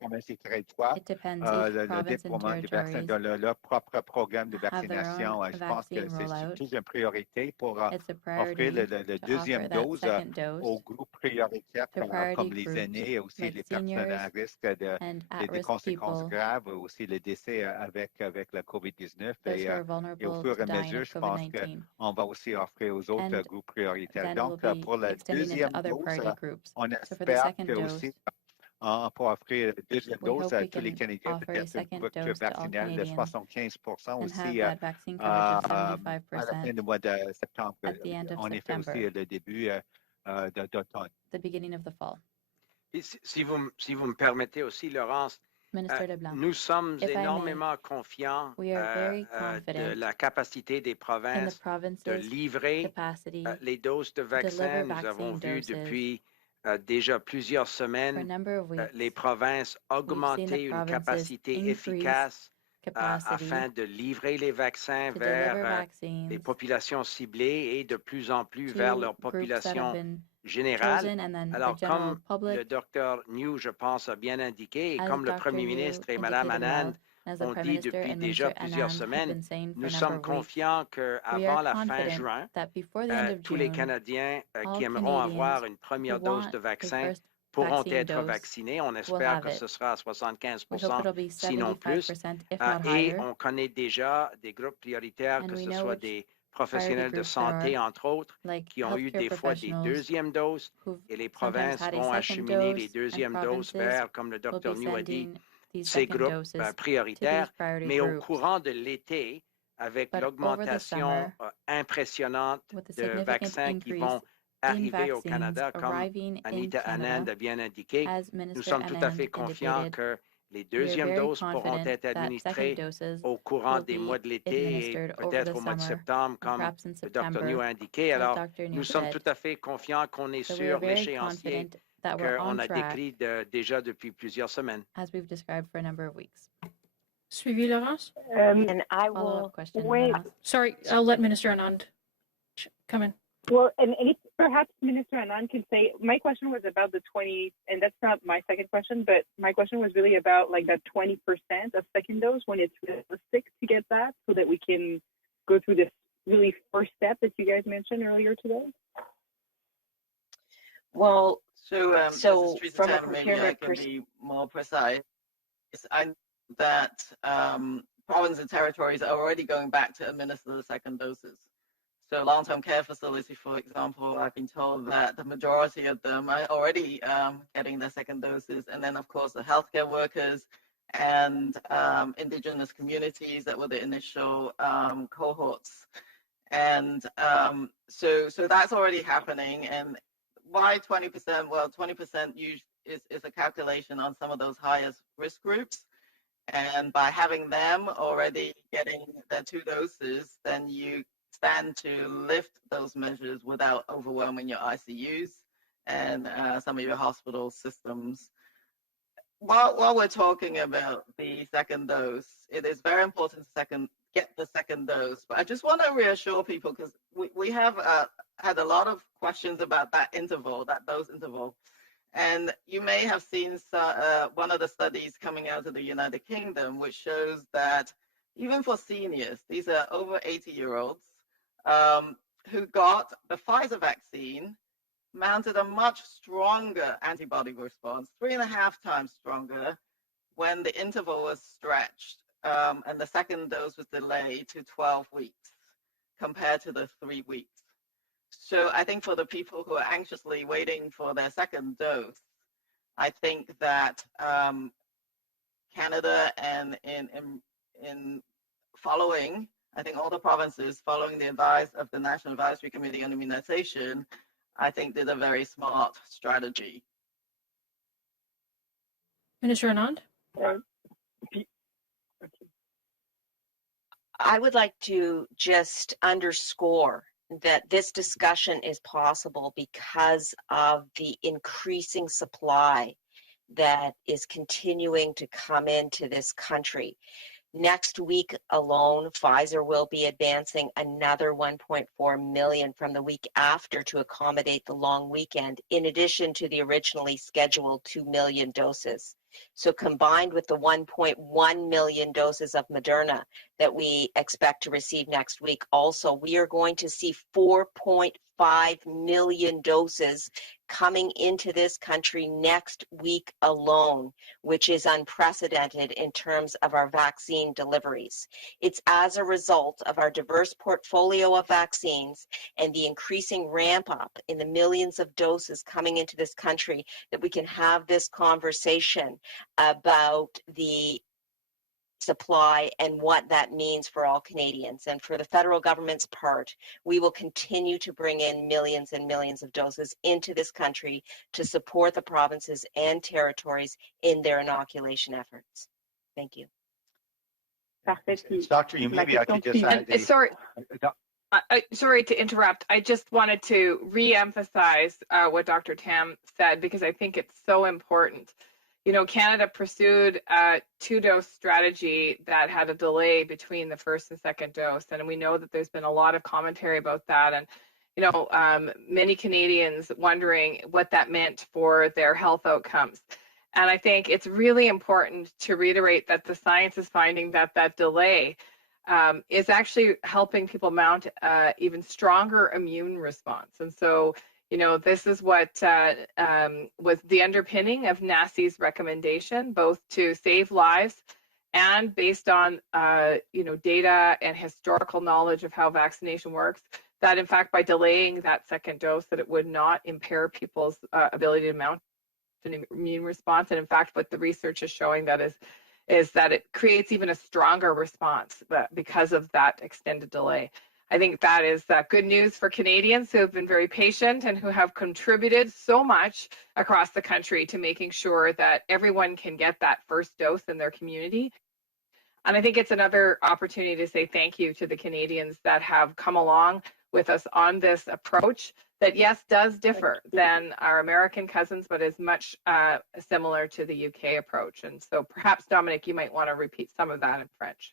province et territoire. it depends Le each province and déploiement des vaccins territories dans leur propre programme de have their own vaccination. Je pense que vaccine c'est rollout. surtout une priorité pour It's a offrir priority la to deuxième offer that dose second aux dose groupes prioritaires to priority comme les groups aînés et aussi like les personnes à seniors risque and des at-risk conséquences people, graves, aussi le décès avec la COVID-19. those who are Et au vulnerable fur et to à dying mesure, of je pense COVID-19. qu'on va aussi offrir aux autres And groupes prioritaires. then it will Donc, be pour la extending into deuxième other dose, priority groups. on So for the espère second que dose, aussi pour offrir la deuxième we dose hope à we tous les can Canadiens, offer a peut-être une second couverture dose to all vaccinale de Canadians 75% and aussi have that vaccine coverage of à la fin 75% du mois de septembre. at the end of En effet, aussi September, le début d'automne. the beginning of the fall. Et si vous me permettez aussi, Laurence, Minister LeBlanc, nous sommes if I may, énormément confiants we are very de confident la capacité des in the provinces de province's livrer capacity les doses de to deliver vaccins. Nous avons vaccine vu doses depuis déjà plusieurs for a semaines number of weeks. les provinces We've seen the augmenter une provinces capacité increase efficace capacity afin de livrer les vaccins to deliver vers vaccines les populations ciblées et de plus en plus vers to leur groups that have population been générale. chosen and then the Alors, general comme le public, docteur New, je pense, a bien indiqué, et as comme le Dr. Premier New ministre et Mme indicated Anand well, and as the ont Prime dit Minister depuis and déjà Minister plusieurs Anand have semaines, been saying for nous a number sommes of weeks, confiants we are qu'avant la fin confident juin, that before the end of tous les June, Canadiens all qui aimeront avoir Canadians une who première dose want de a vaccin first pourront vaccine être dose vaccinés. On will espère have que ce it. sera à We hope 75%, it'll be sinon plus. 75%, if not Et higher, on connaît déjà des groupes prioritaires, and que we ce know soit which des priority professionnels de groups there are, santé, entre autres, like qui ont eu healthcare des fois des professionals deuxièmes doses, who've et les sometimes provinces had a vont second acheminer les dose, and deuxièmes doses provinces vers, comme le will be docteur New a dit, sending these ces second groupes doses to these prioritaires. priority Mais au groups. courant de l'été, avec But over the l'augmentation summer, impressionnante with the de significant vaccins qui increase vont in arriver au vaccines Canada, comme arriving in Anita Anand Canada, a bien indiqué, as nous Minister sommes tout à Anand fait confiants indicated, que les we are deuxièmes very doses pourront confident être that second administrées doses au courant will des mois be de l'été et administered over peut-être the au mois de summer, septembre, and comme perhaps in le Dr. New September, a indiqué. as Alors, Dr. New nous sommes said. tout à fait confiants qu'on est So we are sur very l'échéancier confident that we're on qu'on a track, décrit déjà depuis plusieurs semaines. as we've described for a number of weeks. Suivi, Laurence? And I Follow-up will question. wait. Laurence. Sorry, I'll let Minister Anand come in. Well, and if perhaps Minister Anand can say, my question was about the 20, and that's not my second question, but my question was really about like that 20% of second dose when it's realistic to get that so that we can go through this really first step that you guys mentioned earlier today. Well, So, so Mrs. from a Tristan, maybe I procurement can be more precise. I know that provinces and territories are already going back to administer the second doses. So long-term care facilities, for example, I've been told that the majority of them are already getting their second doses. And then, of course, the healthcare workers and indigenous communities that were the initial cohorts. And so that's already happening. And why 20%? Well, 20% is a calculation on some of those highest risk groups. And by having them already getting their 2 doses, then you stand to lift those measures without overwhelming your ICUs and some of your hospital systems. While we're talking about the second dose, it is very important to get the second dose. But I just want to reassure people, because we have had a lot of questions about that interval, that dose interval. And you may have seen one of the studies coming out of the United Kingdom, which shows that even for seniors, these are over 80-year-olds, who got the Pfizer vaccine, mounted a much stronger antibody response, 3.5 times stronger, when the interval was stretched and the second dose was delayed to 12 weeks compared to the 3 weeks. So I think for the people who are anxiously waiting for their second dose, I think that Canada and in following, I think all the provinces following the advice of the National Advisory Committee on Immunization, I think did a very smart strategy. Minister Anand? I would like to just underscore that this discussion is possible because of the increasing supply that is continuing to come into this country. Next week alone, Pfizer will be advancing another 1.4 million from the week after to accommodate the long weekend, in addition to the originally scheduled 2 million doses. So combined with the 1.1 million doses of Moderna that we expect to receive next week, also, we are going to see 4.5 million doses coming into this country next week alone, which is unprecedented in terms of our vaccine deliveries. It's as a result of our diverse portfolio of vaccines and the increasing ramp up in the millions of doses coming into this country that we can have this conversation about the supply and what that means for all Canadians. And for the federal government's part, we will continue to bring in millions and millions of doses into this country to support the provinces and territories in their inoculation efforts. Thank you. Doctor, maybe I could just add. Sorry to interrupt. I just wanted to re-emphasize what Dr. Tam said, because I think it's so important. You know, Canada pursued a 2-dose strategy that had a delay between the first and second dose. And we know that there's been a lot of commentary about that. And, you know, many Canadians wondering what that meant for their health outcomes. And I think it's really important to reiterate that the science is finding that that delay is actually helping people mount even stronger immune response. And so, you know, this is what was the underpinning of NACI's recommendation, both to save lives and based on, you know, data and historical knowledge of how vaccination works, that in fact, by delaying that second dose, that it would not impair people's ability to mount an immune response. And in fact, what the research is showing that is that it creates even a stronger response because of that extended delay. I think that is good news for Canadians who have been very patient and who have contributed so much across the country to making sure that everyone can get that first dose in their community. And I think it's another opportunity to say thank you to the Canadians that have come along with us on this approach that, yes, does differ than our American cousins, but is much similar to the UK approach. And so perhaps, Dominic, you might want to repeat some of that in French.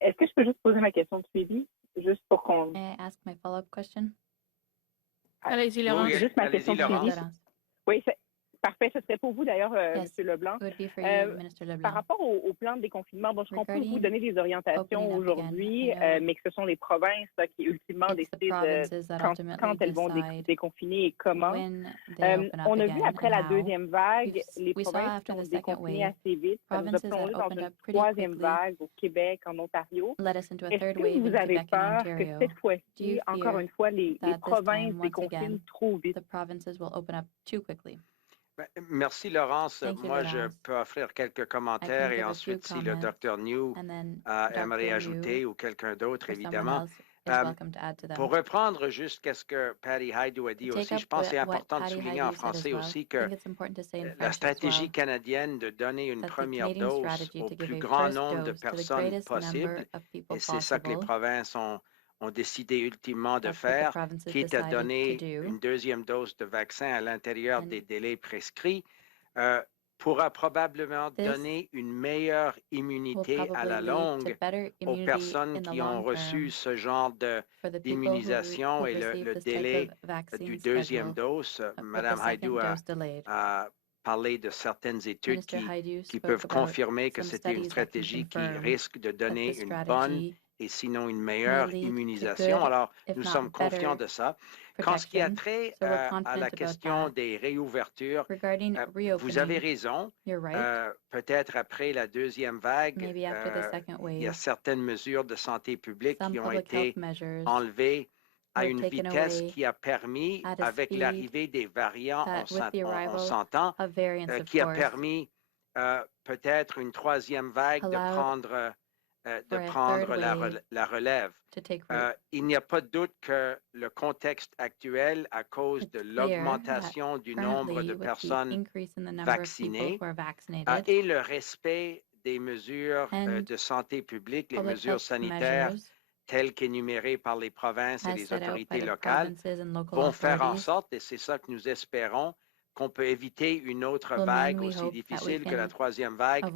Est-ce que je peux juste poser ma question de suivi, juste pour qu'on... May I ask my follow-up question? Allez-y, Laurence. Oui, Juste ma question de suivi. Oui, parfait. Ce serait pour vous d'ailleurs, Yes, M. LeBlanc. it would be for you, Minister Par LeBlanc. rapport au plan de déconfinement, bon, je comprends que vous Regarding donnez des orientations opening up aujourd'hui, again, I know mais que ce sont les provinces qui ultimement it's the décident provinces that quand ultimately elles vont decide déconfiner et comment. when they open up On a vu again après and la how. deuxième vague, les We saw provinces qui after ont the second déconfiné wave, assez vite. Ça nous a provinces that plongé dans opened une up pretty troisième quickly vague au Québec, en Ontario. led us into a Est-ce third que wave vous in avez Quebec and peur que Ontario. cette Do fois-ci, you encore fear une fois, les that this provinces time, once again, déconfinent trop vite? the provinces will open up too quickly? Merci, Laurence. Thank you, Moi, je Laurence. peux offrir quelques I commentaires can et give a few ensuite, si le comments, docteur New and then aimerait Dr. ajouter Yu ou quelqu'un d'autre, or someone évidemment. else is welcome to add to them. Pour reprendre juste qu'est-ce que Patty Haidou a dit To take aussi, up je pense que c'est what important de Patty souligner en Haidou said as français well, aussi I que think it's important to say in la French as stratégie well canadienne de donner une that the première Canadian dose strategy au to give plus a grand first nombre de dose to the personnes greatest number possible, of people et c'est ça que les possible, provinces ont décidé ultimement de that's what the faire, provinces qui est à decided to donner do, une deuxième dose de vaccin à l'intérieur and des délais prescrits, pourra probablement this donner une meilleure will immunité à probably la lead to longue better aux immunity personnes in the qui ont long reçu term ce genre for the people d'immunisation who've et received le this type délai of vaccine du deuxième schedule, dose. with the Madame Haidou second dose delayed. a parlé de certaines études Minister Haidou qui spoke peuvent about confirmer que some c'était une studies that can stratégie qui confirm risque de that donner this une bonne strategy et sinon une may meilleure lead to immunisation. good, Alors, if nous not sommes confiants better, de ça. Qu'en ce qui a protection. trait So we're à confident la about question that. des réouvertures, Regarding vous avez reopening, raison. you're right. Peut-être après la deuxième vague, Maybe after the second il y a wave, certaines mesures de santé publique some qui ont public été health measures enlevées à were une taken vitesse away qui a permis, at a avec speed l'arrivée des variants, that with the on arrival s'entend, of variants, of qui a course, permis peut-être une troisième vague de allowed prendre, for a third wave la relève. to take root. Il n'y a pas de doute que le contexte actuel, à cause de It's clear that l'augmentation du nombre currently, de with the personnes increase in the number of people vaccinées who are vaccinated et le respect des mesures and de santé publique, les public mesures health sanitaires measures tels qu'énumérés par les provinces et les autorités locales vont faire en sorte, et c'est ça que nous espérons, qu'on peut éviter une autre vague aussi difficile que la troisième vague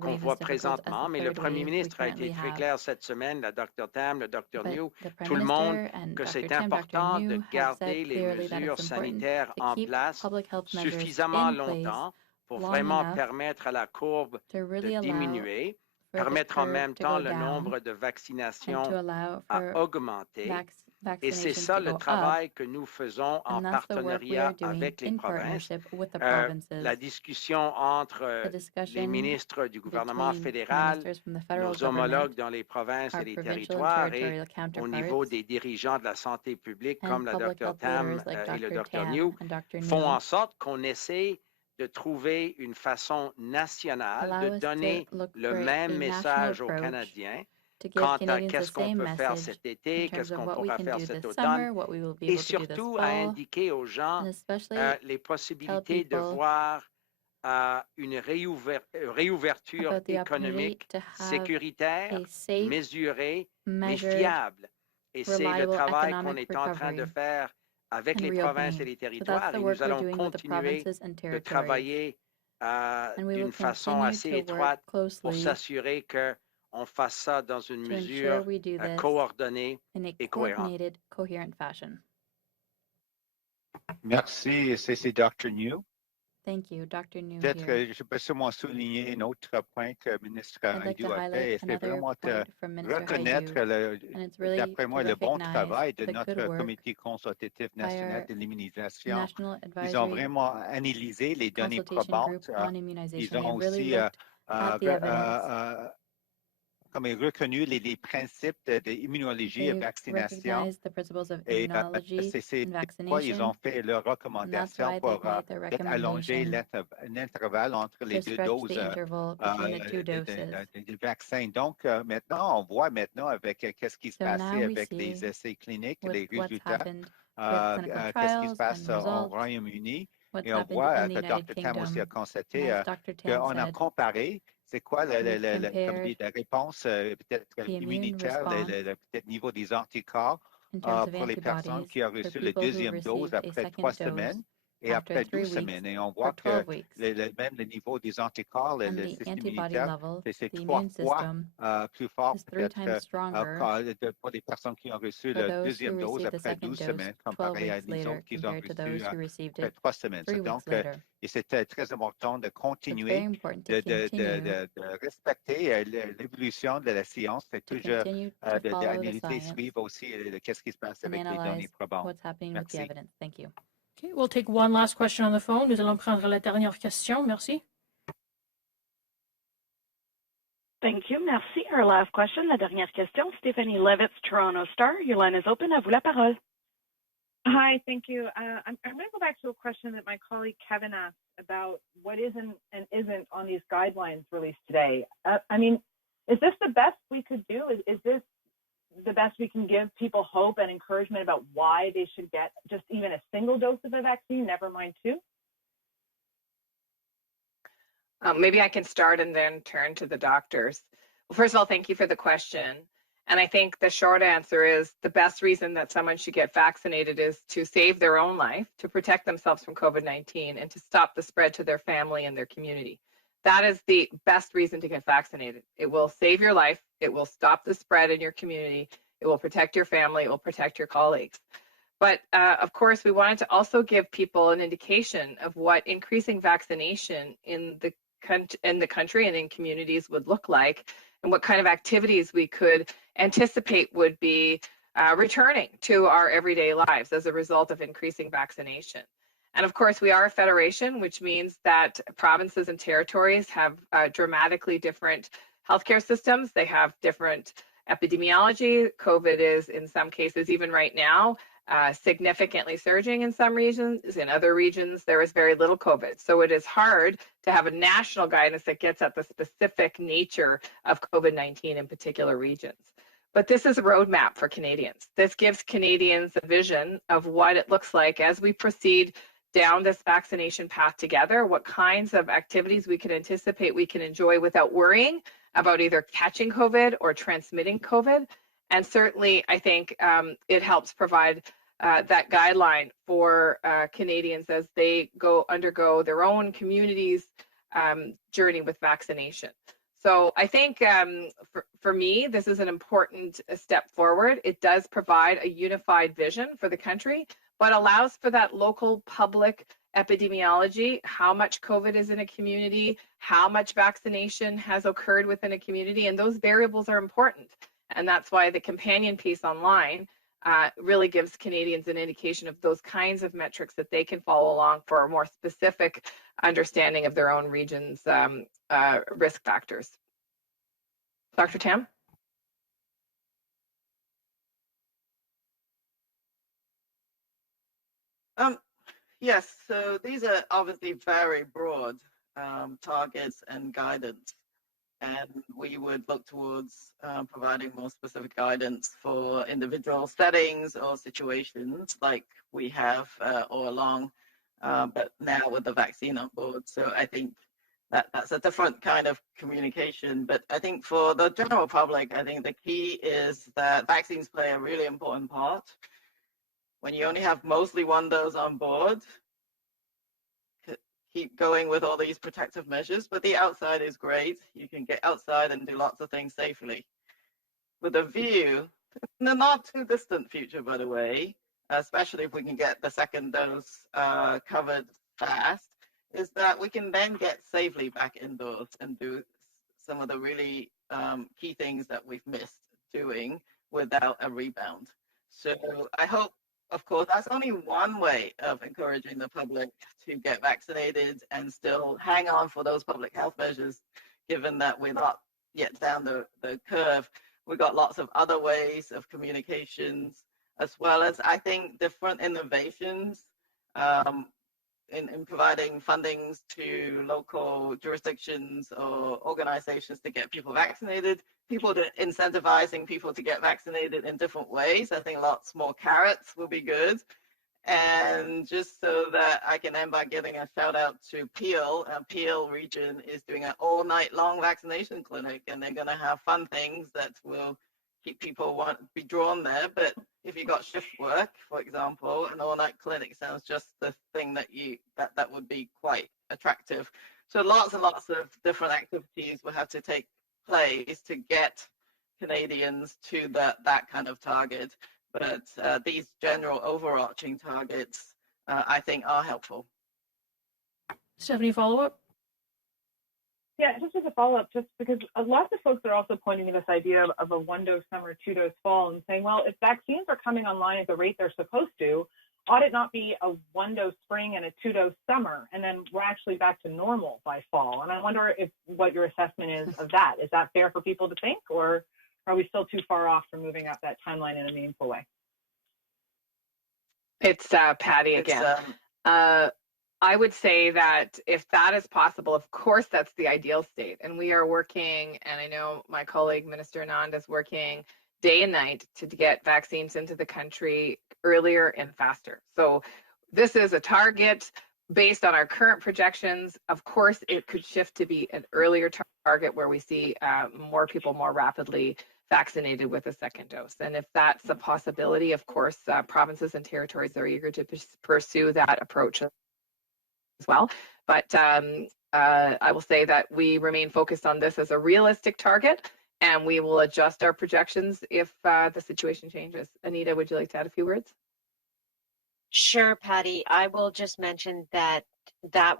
qu'on voit présentement. Mais le premier ministre a été très clair cette semaine, la Dr. Tam, le Dr. New, tout le monde, que c'est important de garder les mesures sanitaires en place suffisamment longtemps pour vraiment permettre à la courbe de diminuer, permettre en même temps le nombre de vaccinations à augmenter. Et c'est ça le travail que nous faisons en partenariat avec les provinces. La discussion entre les ministres du gouvernement fédéral, nos homologues dans les provinces et les territoires et au niveau des dirigeants de la santé publique comme la Dr. Tam et le Dr. New font en sorte qu'on essaie de trouver une façon nationale de donner le même message aux Canadiens quant à qu'est-ce qu'on peut faire cet été, qu'est-ce qu'on pourra faire cet automne, et surtout à indiquer aux gens les possibilités de voir une réouverture économique sécuritaire, mesurée, mais fiable. Et c'est le travail qu'on est en train de faire avec les provinces et les territoires, et nous allons continuer de travailler d'une façon assez étroite pour s'assurer qu'on fasse ça dans une mesure coordonnée et cohérente. Merci, c'est Dr. New. Thank you, Dr. New. Peut-être que je peux seulement souligner un autre point que le ministre Haidou a fait, et c'est vraiment reconnaître, d'après moi, le bon travail de notre comité consultatif national de l'immunisation. Ils ont vraiment analysé les données probantes. Ils ont aussi comme reconnu les principes d'immunologie et vaccination. Et c'est pourquoi ils ont fait leurs recommandations pour allonger l'intervalle entre les deux doses de vaccins. Donc, maintenant, on voit avec qu'est-ce qui se passait avec les essais cliniques, les résultats, qu'est-ce qui se passe au Royaume-Uni. Et on voit que Dr. Tam aussi a constaté qu'on a comparé c'est quoi la réponse peut-être immunitaire, peut-être niveau des anticorps pour les personnes qui ont reçu la deuxième dose après 3 semaines et après 12 semaines. Et on voit que même le niveau des anticorps, le système immunitaire, c'est 3 fois plus fort peut-être pour les personnes qui ont reçu la deuxième dose après 12 semaines comparé à les autres qui ont reçu après 3 semaines. Donc, et c'était très important de continuer de respecter l'évolution de la science, c'est toujours d'analyser, suivre aussi qu'est-ce qui se passe avec les données probantes. Merci. Okay, we'll take one last question on the phone. Nous allons prendre la dernière question. Merci. Thank you. Merci. Our last question, la dernière question. Stephanie Levitz, Toronto Star. Your line is open. À vous la parole. Hi, thank you. I'm going to go back to a question that my colleague Kevin asked about what isn't and isn't on these guidelines released today. I mean, is this the best we could do? Is this the best we can give people hope and encouragement about why they should get just even a single dose of a vaccine, never mind 2? Maybe I can start and then turn to the doctors. Well, first of all, thank you for the question. And I think the short answer is the best reason that someone should get vaccinated is to save their own life, to protect themselves from COVID-19, and to stop the spread to their family and their community. That is the best reason to get vaccinated. It will save your life. It will stop the spread in your community. It will protect your family. It will protect your colleagues. But of course, we wanted to also give people an indication of what increasing vaccination in the country and in communities would look like, and what kind of activities we could anticipate would be returning to our everyday lives as a result of increasing vaccination. And of course, we are a federation, which means that provinces and territories have dramatically different healthcare systems. They have different epidemiology. COVID is, in some cases, even right now, significantly surging in some regions. In other regions, there is very little COVID. So it is hard to have a national guidance that gets at the specific nature of COVID-19 in particular regions. But this is a roadmap for Canadians. This gives Canadians a vision of what it looks like as we proceed down this vaccination path together, what kinds of activities we can anticipate we can enjoy without worrying about either catching COVID or transmitting COVID, And certainly, I think it helps provide that guideline for Canadians as they undergo their own communities' journey with vaccination. So I think for me, this is an important step forward. It does provide a unified vision for the country, but allows for that local public epidemiology, how much COVID is in a community, how much vaccination has occurred within a community, and those variables are important. And that's why the companion piece online really gives Canadians an indication of those kinds of metrics that they can follow along for a more specific understanding of their own region's risk factors. Dr. Tam? Yes, so these are obviously very broad targets and guidance, and we would look towards providing more specific guidance for individual settings or situations like we have all along, but now with the vaccine on board. So I think that's a different kind of communication. But I think for the general public, I think the key is that vaccines play a really important part. When you only have mostly one dose on board, keep going with all these protective measures, but the outside is great. You can get outside and do lots of things safely. With a view, in the not too distant future, by the way, especially if we can get the second dose covered fast, is that we can then get safely back indoors and do some of the really key things that we've missed doing without a rebound. So I hope, of course, that's only one way of encouraging the public to get vaccinated and still hang on for those public health measures, given that we're not yet down the curve. We've got lots of other ways of communications, as well as, I think, different innovations in providing fundings to local jurisdictions or organizations to get people vaccinated, incentivizing people to get vaccinated in different ways. I think lots more carrots will be good. And just so that I can end by giving a shout out to Peel, Peel region is doing an all night long vaccination clinic, and they're going to have fun things that will keep people be drawn there. But if you got shift work, for example, an all night clinic sounds just the thing that would be quite attractive. So lots and lots of different activities will have to take place to get Canadians to that kind of target. But these general overarching targets, I think, are helpful. Stephanie, follow-up? Yeah, just as a follow-up, just because lots of folks are also pointing to this idea of a one-dose summer, two-dose fall, and saying, well, if vaccines are coming online at the rate they're supposed to, ought it not be a one-dose spring and a two-dose summer, and then we're actually back to normal by fall? And I wonder what your assessment is of that. Is that fair for people to think, or are we still too far off from moving up that timeline in a meaningful way? It's Patty again. I would say that if that is possible, of course, that's the ideal state. And we are working, and I know my colleague, Minister Anand, is working day and night to get vaccines into the country earlier and faster. So this is a target based on our current projections. Of course, it could shift to be an earlier target where we see more people more rapidly vaccinated with a second dose. And if that's a possibility, of course, provinces and territories are eager to pursue that approach as well. But I will say that we remain focused on this as a realistic target, and we will adjust our projections if the situation changes. Anita, would you like to add a few words? Sure, Patty. I will just mention that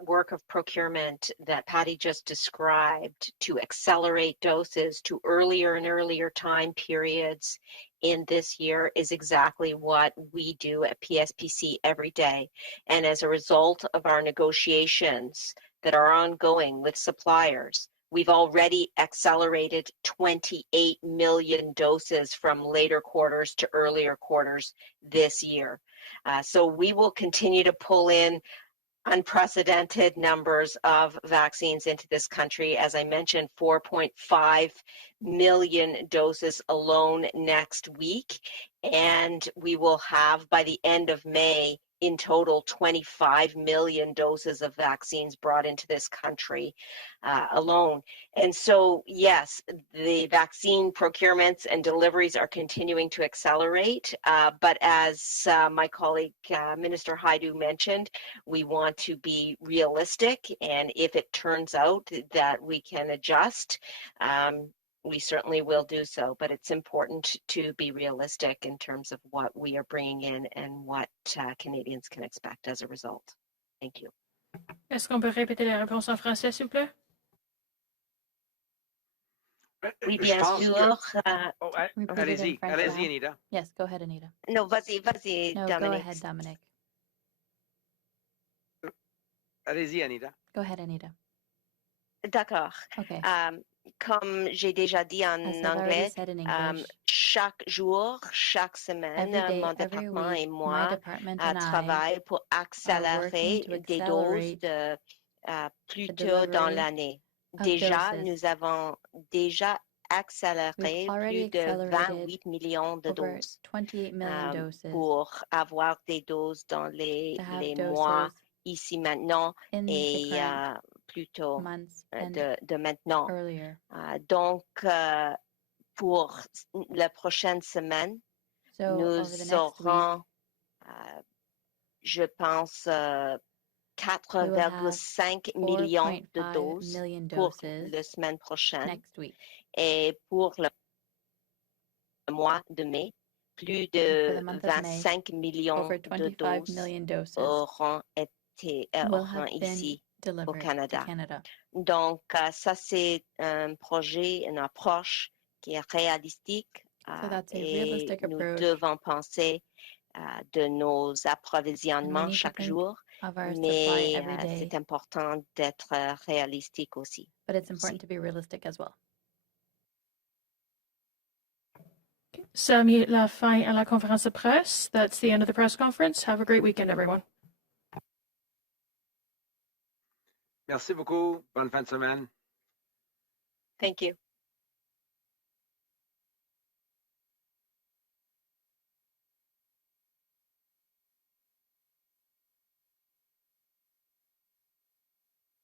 work of procurement that Patty just described to accelerate doses to earlier and earlier time periods in this year is exactly what we do at PSPC every day. And as a result of our negotiations that are ongoing with suppliers, we've already accelerated 28 million doses from later quarters to earlier quarters this year. So we will continue to pull in unprecedented numbers of vaccines into this country. As I mentioned, 4.5 million doses alone next week. And we will have, by the end of May, in total 25 million doses of vaccines brought into this country alone. And so, yes, the vaccine procurements and deliveries are continuing to accelerate. But as my colleague, Minister Haidu, mentioned, we want to be realistic. And if it turns out that we can adjust, we certainly will do so, but it's important to be realistic in terms of what we are bringing in and what Canadians can expect as a result. Thank you. Est-ce qu'on peut répéter la réponse en français, s'il vous plaît? Oui, bien sûr. Allez-y, Anita. Yes, go ahead, Anita. No, vas-y, No, Dominic. go ahead, Dominic. Allez-y, Anita. Go ahead, Anita. D'accord. Okay. Comme j'ai déjà dit en As I've already anglais, said in English, chaque jour, chaque semaine, every day, mon every département week, et my moi department and I travaillent pour are accélérer working to des doses accelerate plus the tôt dans delivery l'année. of Déjà, doses. nous avons déjà accéléré We've already plus de accelerated 28 millions de over doses 28 million doses pour avoir des doses dans les to have mois doses ici maintenant in the et current plutôt months and de maintenant. earlier. Donc, pour la prochaine semaine, So over the nous next week, aurons, je pense, we will have 4,5 millions de 4.5 doses million pour doses la semaine prochaine. next week. Et pour le mois de mai, plus For de the month of May, 25 millions over de 25 doses million doses auront will have been ici au delivered to Canada. Canada. Donc, ça, c'est un projet, une approche qui est réalistique So that's a et realistic nous approach, devons penser de nos and we approvisionnements need to chaque think jour, of our supply mais every day, c'est important d'être réalistique aussi. but it's important to be realistic as well. Ça a mis la fin à la conférence de presse. That's the end of the press conference. Have a great weekend, everyone. Merci beaucoup. Bonne fin de semaine. Thank you.